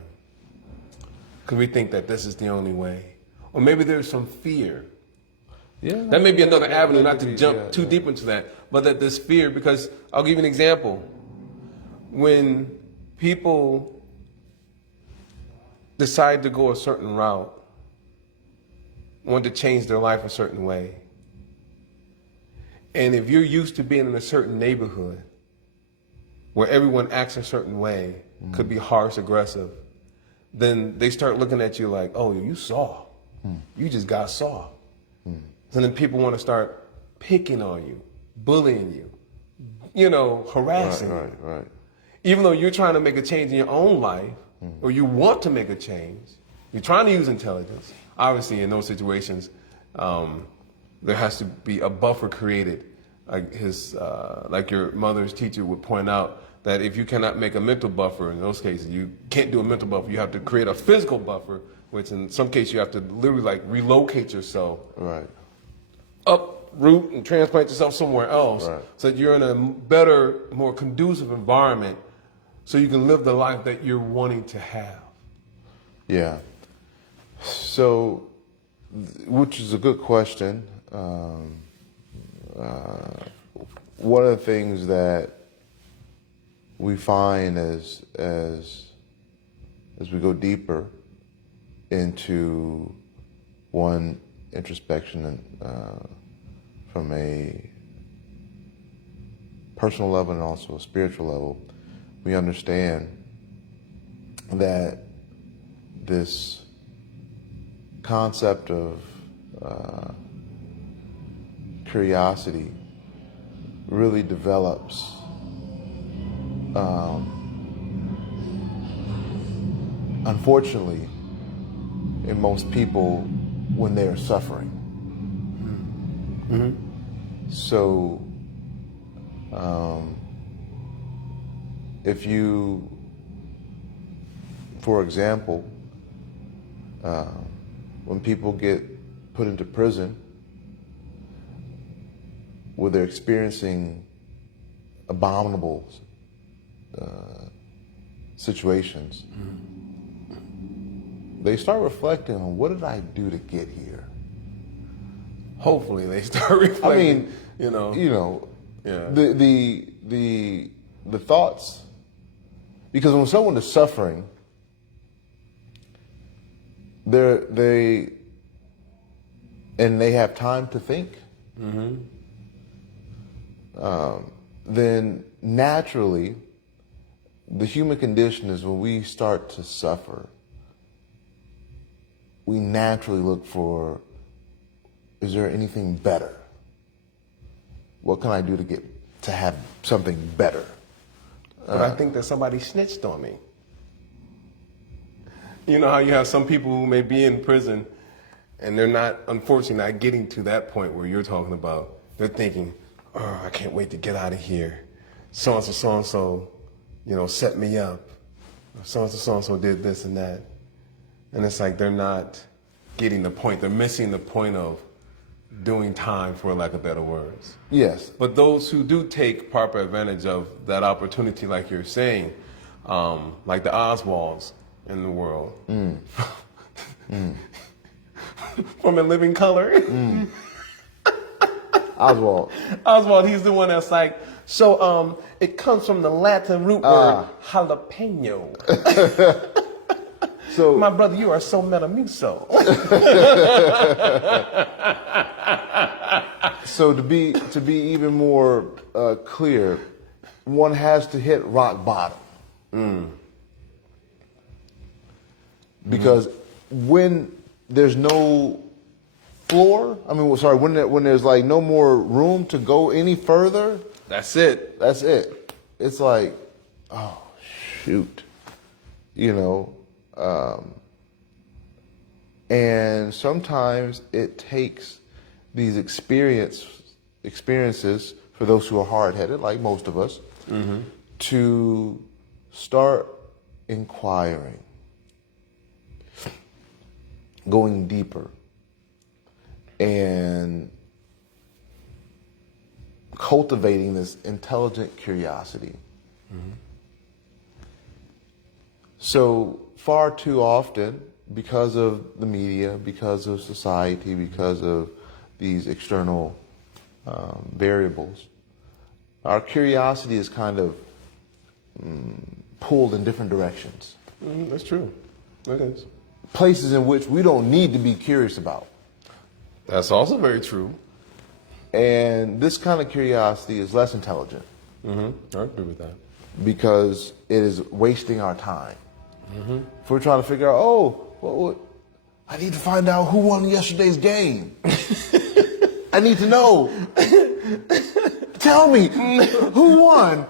Because we think that this is the only way. Or maybe there's some fear. Yeah. That may be another avenue, not to jump too deep into that, but that there's fear. Because I'll give you an example. When people decide to go a certain route, want to change their life a certain way, and if you're used to being in a certain neighborhood where everyone acts a certain way, could be harsh, aggressive, then they start looking at you like, oh, you saw. You just got saw. So then people want to start picking on you, bullying you, harassing you. Right. Even though you're trying to make a change in your own life, or you want to make a change, you're trying to use intelligence. Obviously, in those situations, there has to be a buffer created. Like your mother's teacher would point out, that if you cannot make a mental buffer, in those cases, you can't do a mental buffer. You have to create a physical buffer, which in some cases you have to literally relocate yourself. Right. Uproot and transplant yourself somewhere else, so that you're in a better, more conducive environment, so you can live the life that you're wanting to have. Yeah. So, which is a good question. one of the things that we find as we go deeper into one introspection and from a personal level and also a spiritual level, we understand that this concept of curiosity really develops unfortunately in most people when they are suffering. Mm-hmm. So if you, for example, when people get put into prison where they're experiencing abominable situations, they start reflecting on, what did I do to get here? Hopefully they start reflecting. I mean, yeah. the thoughts, because when someone is suffering, they have time to think, then naturally, the human condition is when we start to suffer, we naturally look for, is there anything better? What can I do to have something better? But I think that somebody snitched on me. You know how you have some people who may be in prison and they're not, unfortunately, not getting to that point where you're talking about. They're thinking, oh, I can't wait to get out of here. So-and-so, set me up. So-and-so did this and that. And it's like they're not getting the point. They're missing the point of doing time, for lack of better words. Yes. But those who do take proper advantage of that opportunity, like you're saying, like the Oswalds in the world, from A Living Color. Oswald, he's the one that's like, so it comes from the Latin root word jalapeno. So, my brother, you are so metamuso. So to be even more clear, one has to hit rock bottom. Because when there's no floor, when there's like no more room to go any further, that's it. It's like, oh shoot, and sometimes it takes these experiences for those who are hard-headed, like most of us, to start inquiring, going deeper, and cultivating this intelligent curiosity. So far too often, because of the media, because of society, because of these external variables, our curiosity is kind of pulled in different directions. That's true. It is. Places in which we don't need to be curious about. That's also very true. And this kind of curiosity is less intelligent. I agree with that. Because it is wasting our time. If we're trying to figure out, I need to find out who won yesterday's game. I need to know. Tell me, who won?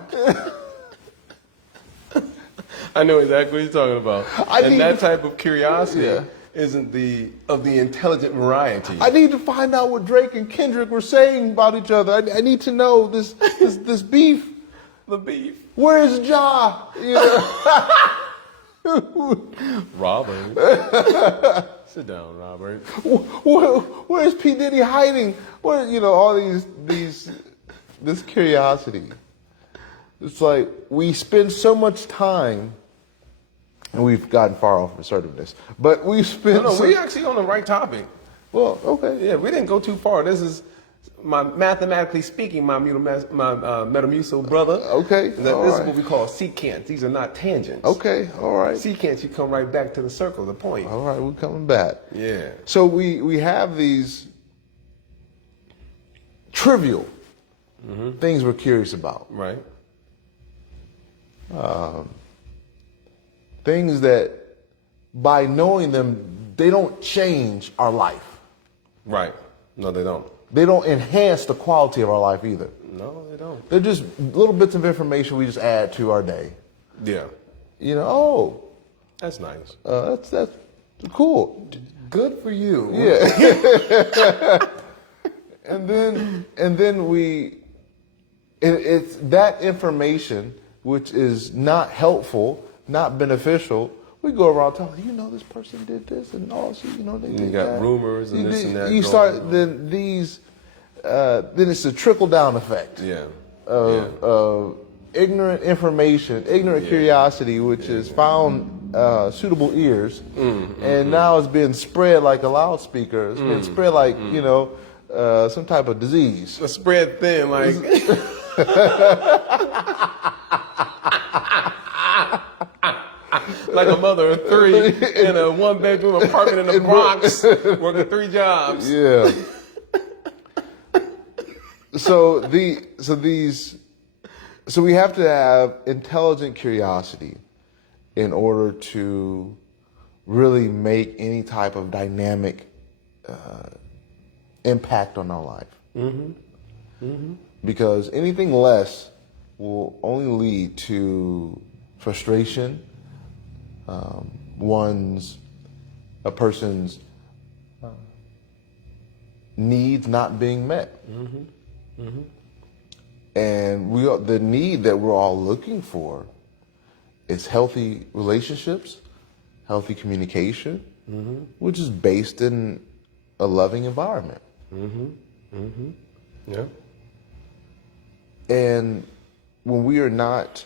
I know exactly what you're talking about. That type of curiosity isn't of the intelligent variety. I need to find out what Drake and Kendrick were saying about each other. I need to know this beef. The beef. Where is Ja? Robert. Sit down, Robert. Where is P. Diddy hiding? All this curiosity. It's like we spend so much time, and we've gotten far off assertiveness, but we spend. No, we're actually on the right topic. Well, okay. Yeah, we didn't go too far. This is mathematically speaking, my Metamucil brother. Okay, That all this is right. what we call secants. These are not tangents. Okay, all right. Secants, you come right back to the circle, the point. All right, we're coming back. Yeah. So we have these trivial things we're curious about. Right. Things that by knowing them, they don't change our life. Right. No, they don't. They don't enhance the quality of our life either. No, they don't. They're just little bits of information we just add to our day. Yeah. You know, oh, That's nice. that's cool. Good for you. Yeah. and then it's that information which is not helpful, not beneficial. We go around telling you know this person did this and also they did You got that. rumors and this and that. You going start on. then it's a trickle down effect. Yeah. Of ignorant information, ignorant curiosity, which is found suitable ears, and now it's being spread like a loudspeaker. It's being spread like some type of disease. Spread thin, like. Like a mother of three in a one-bedroom apartment in the Bronx, working 3 jobs. Yeah. So we have to have intelligent curiosity in order to really make any type of dynamic impact on our life. Because anything less will only lead to frustration, a person's needs not being met. And the need that we're all looking for is healthy relationships, healthy communication, which is based in a loving environment. Yeah. And when we are not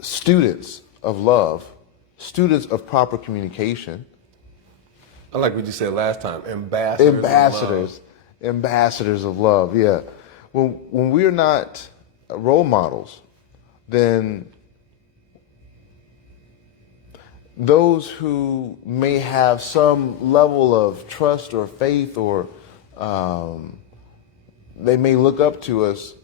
students of love, students of proper communication, I like what you said last time. Ambassadors. Ambassadors of love, yeah. When we are not role models, then those who may have some level of trust or faith or they may look up to us,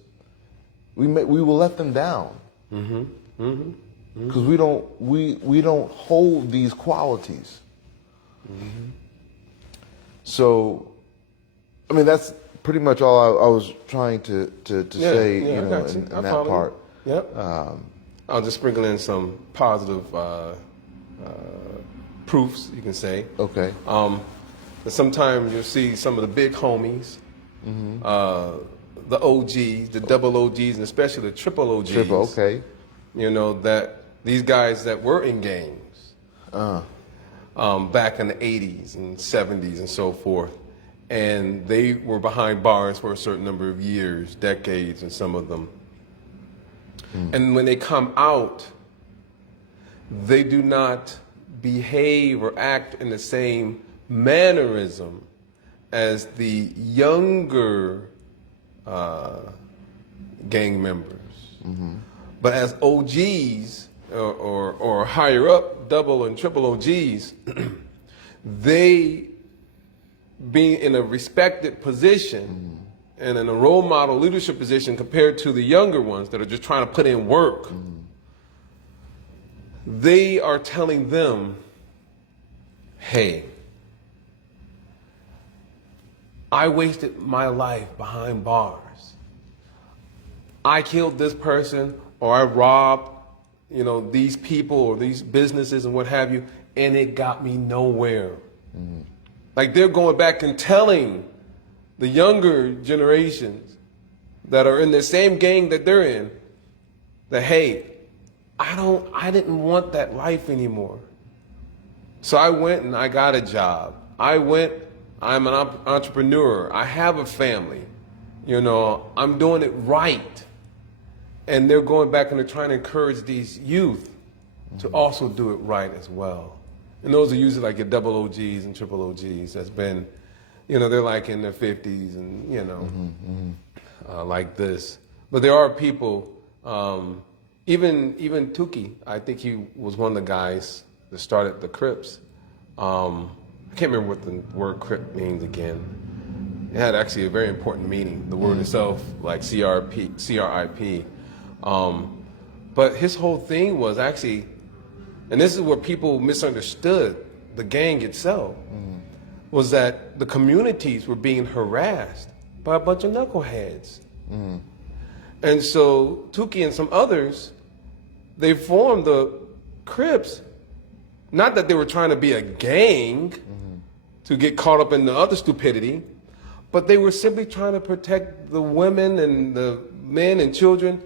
we will let them down. Because we don't hold these qualities. So, I mean, that's pretty much all I was trying to say, in that part. Yep. I'll just sprinkle in some positive proofs, you can say. Okay. That sometimes you'll see some of the big homies, the OGs, the double OGs, and especially the triple OGs. Okay. That these guys that were in gangs back in the 80s and 70s and so forth. And they were behind bars for a certain number of years, decades, and some of them. And when they come out, they do not behave or act in the same mannerism as the younger gang members. But as OGs or higher up, double and triple OGs, they being in a respected position and in a role model leadership position compared to the younger ones that are just trying to put in work, they are telling them, hey, I wasted my life behind bars. I killed this person, or I robbed, these people or these businesses and what have you, and it got me nowhere. Like they're going back and telling the younger generations that are in the same gang that they're in that, hey, I didn't want that life anymore. So I went and I got a job. I'm an entrepreneur. I have a family. I'm doing it right. And they're going back and they're trying to encourage these youth to also do it right as well. And those are usually like your double OGs and triple OGs that's been you know, they're like in their 50s and, you know, like this. But there are people, even Tukey, I think he was one of the guys that started the Crips. I can't remember what the word Crip means again. It had actually a very important meaning, the word itself, like C-R-I-P. But his whole thing was actually, and this is where people misunderstood the gang itself, was that the communities were being harassed by a bunch of knuckleheads. And so Tukey and some others, they formed the Crips, not that they were trying to be a gang to get caught up in the other stupidity, but they were simply trying to protect the women and the men and children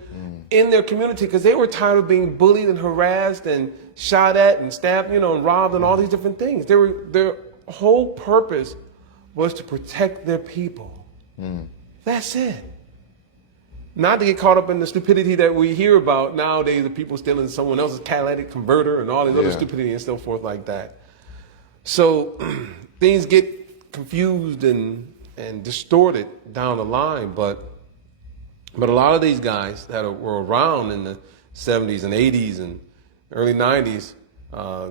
in their community, because they were tired of being bullied and harassed and shot at and stabbed, you know, and robbed and all these different things. Their whole purpose was to protect their people. That's it. Not to get caught up in the stupidity that we hear about nowadays, the people stealing someone else's catalytic converter and all these other stupidity and so forth like that. So things get confused and distorted down the line, but a lot of these guys that were around in the 70s and 80s and early 90s,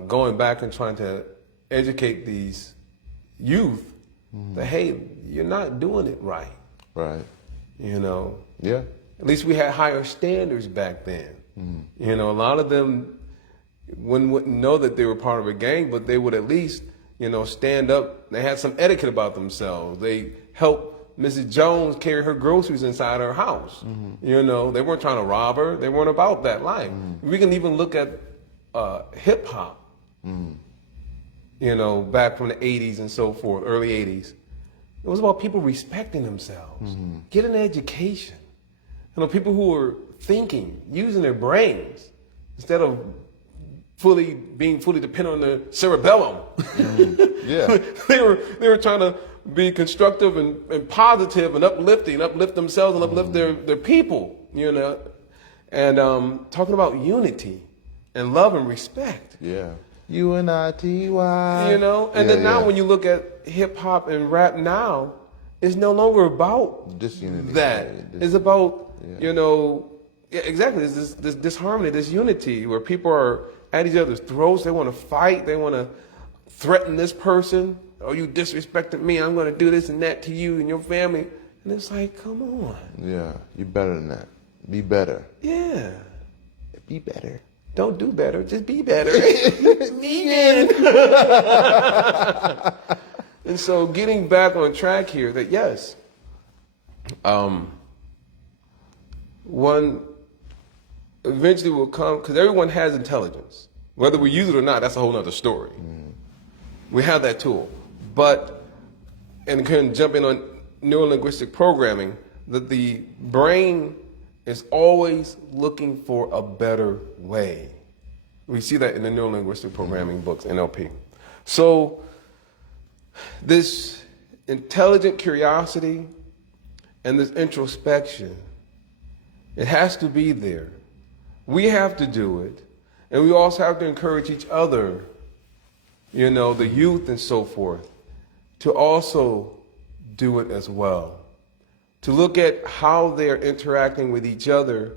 going back and trying to educate these youth that, hey, you're not doing it right. Right. You know? Yeah. At least we had higher standards back then. You know, a lot of them wouldn't know that they were part of a gang, but they would at least, you know, stand up. They had some etiquette about themselves. They helped Mrs. Jones carry her groceries inside her house. You know, they weren't trying to rob her. They weren't about that life. We can even look at hip hop, you know, back from the 80s and so forth, early 80s. It was about people respecting themselves, getting an education. You know, people who were thinking, using their brains instead of being fully dependent on their cerebellum. Yeah. They were trying to be constructive and positive and uplift themselves and uplift their people, you know, and talking about unity and love and respect. Yeah. U-N-I-T-Y. You know, and then now when you look at hip hop and rap now, it's no longer about disunity. that. It's about, you know, exactly, it's this disharmony, this unity where people are at each other's throats. They want to fight. They want to threaten this person. Oh, you disrespected me. I'm going to do this and that to you and your family. And it's like, come on. Yeah, you're better than that. Be better. Yeah. Be better. Don't do better. Just be better. And so getting back on track here, that yes, one eventually will come, because everyone has intelligence. Whether we use it or not, that's a whole other story. We have that tool. But, and can jump in on neurolinguistic programming, that the brain is always looking for a better way. We see that in the neurolinguistic programming books, NLP. So this intelligent curiosity and this introspection, it has to be there. We have to do it. And we also have to encourage each other, you know, the youth and so forth, to also do it as well. To look at how they're interacting with each other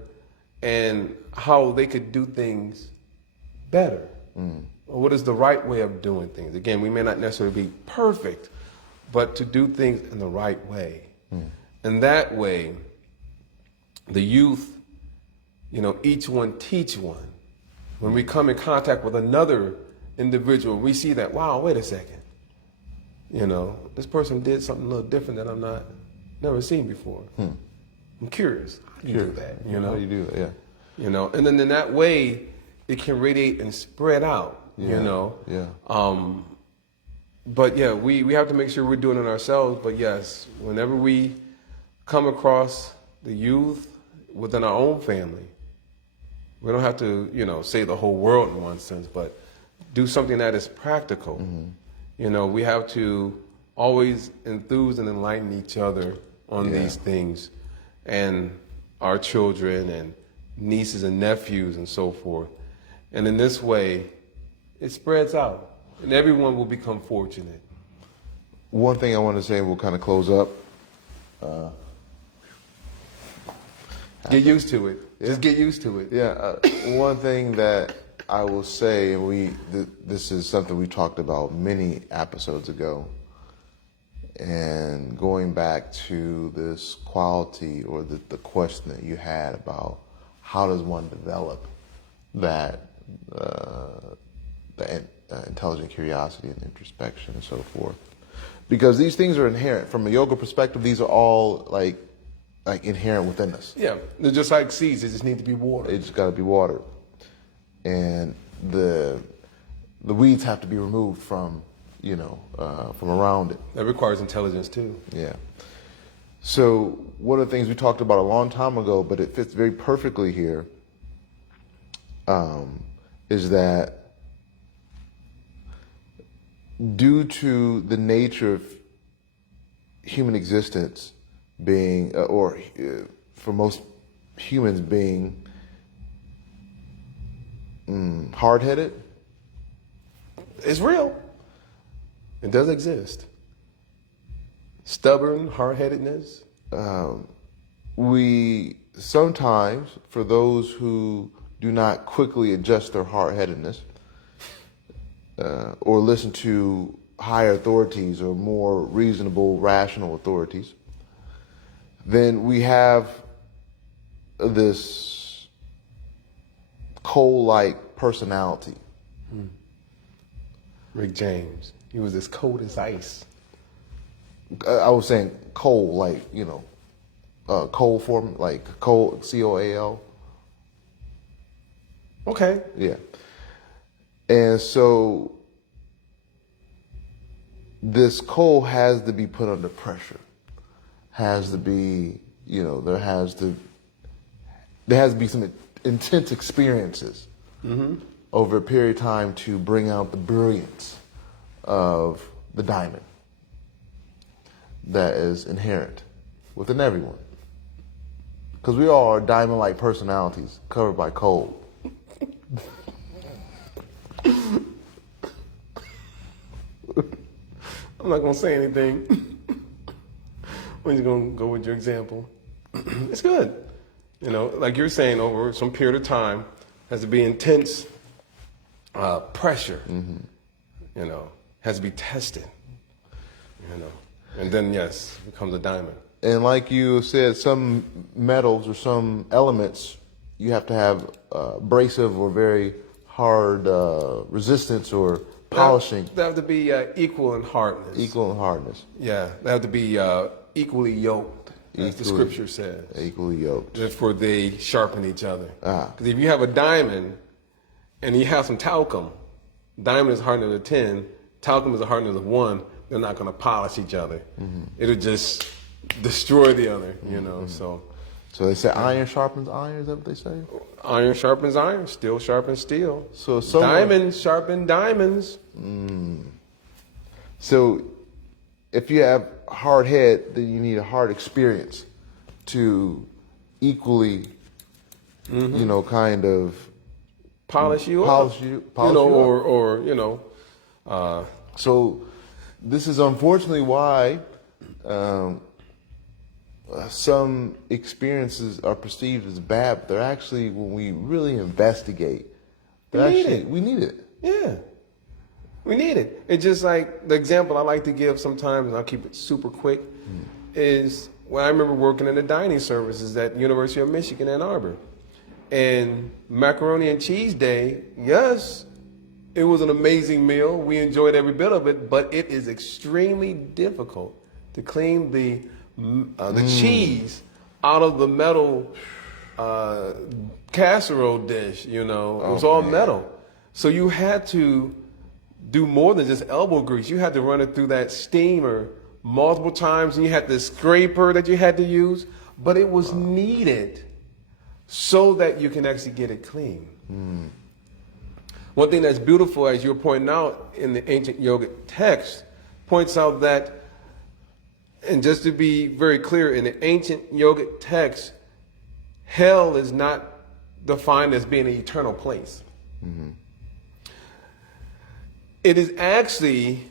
and how they could do things better. Or what is the right way of doing things? Again, we may not necessarily be perfect, but to do things in the right way. And that way, the youth, you know, each one teach one. When we come in contact with another individual, we see that, wow, wait a second. You know, this person did something a little different that I'm never seen before. I'm curious. How do you do that? You know? How do you do that? Yeah. You know, and then in that way, it can radiate and spread out, you know? Yeah. But yeah, we have to make sure we're doing it ourselves. But yes, whenever we come across the youth within our own family, we don't have to, you know, save the whole world in one sense, but do something that is practical. You know, we have to always enthuse and enlighten each other on these things, and our children and nieces and nephews and so forth. And in this way, it spreads out, and everyone will become fortunate. one thing I want to say, we'll kind of close up. Get used to it. Just get used to it. Yeah, one thing that I will say, and this is something we talked about many episodes ago, and going back to this quality or the question that you had about how does one develop that intelligent curiosity and introspection and so forth, because these things are inherent from a yoga perspective. These are all like inherent within us. Yeah, they're just like seeds. They just need to be watered. They just got to be watered, and the weeds have to be removed from from around it. That requires intelligence too. Yeah. So one of the things we talked about a long time ago, but it fits very perfectly here, is that due to the nature of human existence being, for most humans being hard-headed. It's real. It does exist. Stubborn, hard-headedness. We sometimes, for those who do not quickly adjust their hard-headedness, or listen to higher authorities or more reasonable, rational authorities, then we have this coal-like personality. Rick James, he was as cold as ice. I was saying coal, like, coal form, like coal, C-O-A-L. Okay. Yeah. And so this coal has to be put under pressure. Has to be, there has to be some intense experiences over a period of time to bring out the brilliance of the diamond that is inherent within everyone. Because we all are diamond-like personalities covered by coal. I'm not going to say anything. We're just going to go with your example. It's good. Like you're saying, over some period of time, has to be intense pressure. Has to be tested. And then, yes, becomes a diamond. And like you said, some metals or some elements, you have to have abrasive or very hard resistance or polishing. They have to be equal in hardness. Equal in hardness. Yeah, they have to be equally yoked, as the scripture says. Equally yoked. Therefore, they sharpen each other. Ah. Because if you have a diamond and you have some talcum, diamond is hardness of 10, talcum is a hardness of 1, they're not going to polish each other. It'll just destroy the other, so. So they say iron sharpens iron, is that what they say? Iron sharpens iron, steel sharpens steel. So diamonds sharpen diamonds. So if you have a hard head, then you need a hard experience to equally, kind of polish you up. So this is unfortunately why some experiences are perceived as bad, but they're actually, when we really investigate, we need it. Yeah, we need it. It's just like the example I like to give sometimes, and I'll keep it super quick, is when I remember working in the dining services at University of Michigan, Ann Arbor. And macaroni and cheese day, yes, it was an amazing meal. We enjoyed every bit of it, but it is extremely difficult to clean the cheese out of the metal casserole dish. It was all metal. So you had to do more than just elbow grease. You had to run it through that steamer multiple times, and you had the scraper that you had to use, but it was needed so that you can actually get it clean. One thing that's beautiful, as you're pointing out in the ancient yogic text, points out that, and just to be very clear, in the ancient yogic text, hell is not defined as being an eternal place. It is actually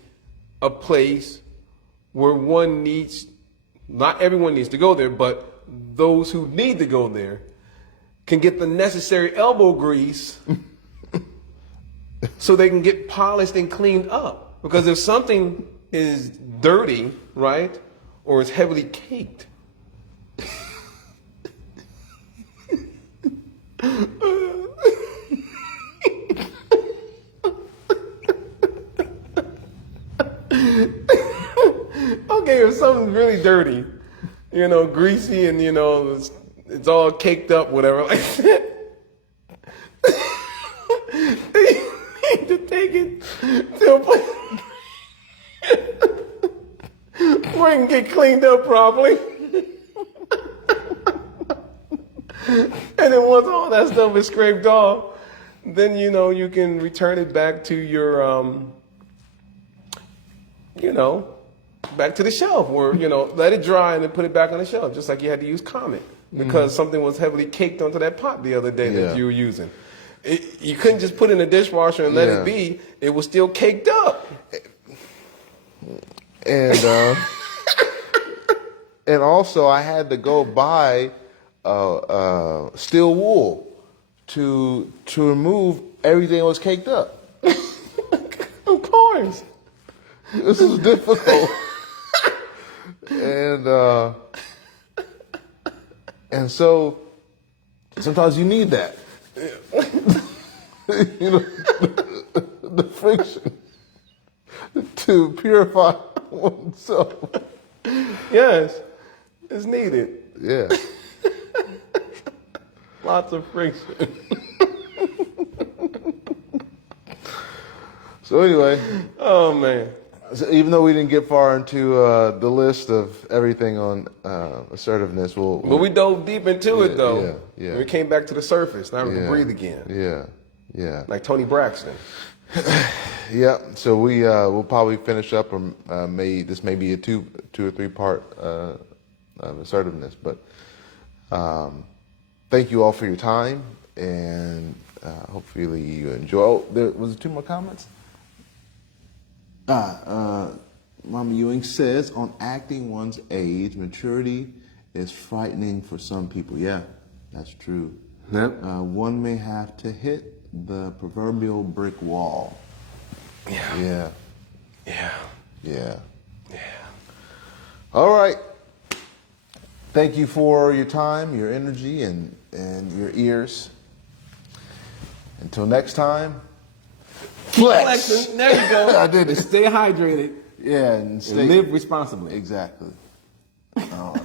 a place where not everyone needs to go there, but those who need to go there can get the necessary elbow grease so they can get polished and cleaned up. Because if something is dirty, right, or is heavily caked, okay, if something's really dirty, greasy, and it's all caked up, whatever, like that, they need to take it to a place where it can get cleaned up properly. And then once all that stuff is scraped off, then you can return it back to your back to the shelf, where let it dry and then put it back on the shelf, just like you had to use Comet because something was heavily caked onto that pot the other day that you were using. You couldn't just put it in the dishwasher and let it be. It was still caked up. And and also I had to go buy steel wool to remove everything that was caked up. Of course. This is difficult. And so sometimes you need that. The friction to purify oneself. Yes, it's needed. Yeah. Lots of friction. So anyway. Oh, man. So even though we didn't get far into the list of everything on assertiveness, but we dove deep into it, though. Yeah. We came back to the surface. Now we can breathe again. Yeah. Like Tony Braxton. Yeah. So we'll probably finish up, or this may be a two or three part of assertiveness. But thank you all for your time, and hopefully you enjoy. Oh, was there 2 more comments? Mama Ewing says, on acting one's age, maturity is frightening for some people. Yeah, that's true. Yep. One may have to hit the proverbial brick wall. Yeah. All right. Thank you for your time, your energy, and your ears. Until next time. Flex. There you go. I did it. Stay hydrated. Yeah, and And live responsibly. Exactly. All right.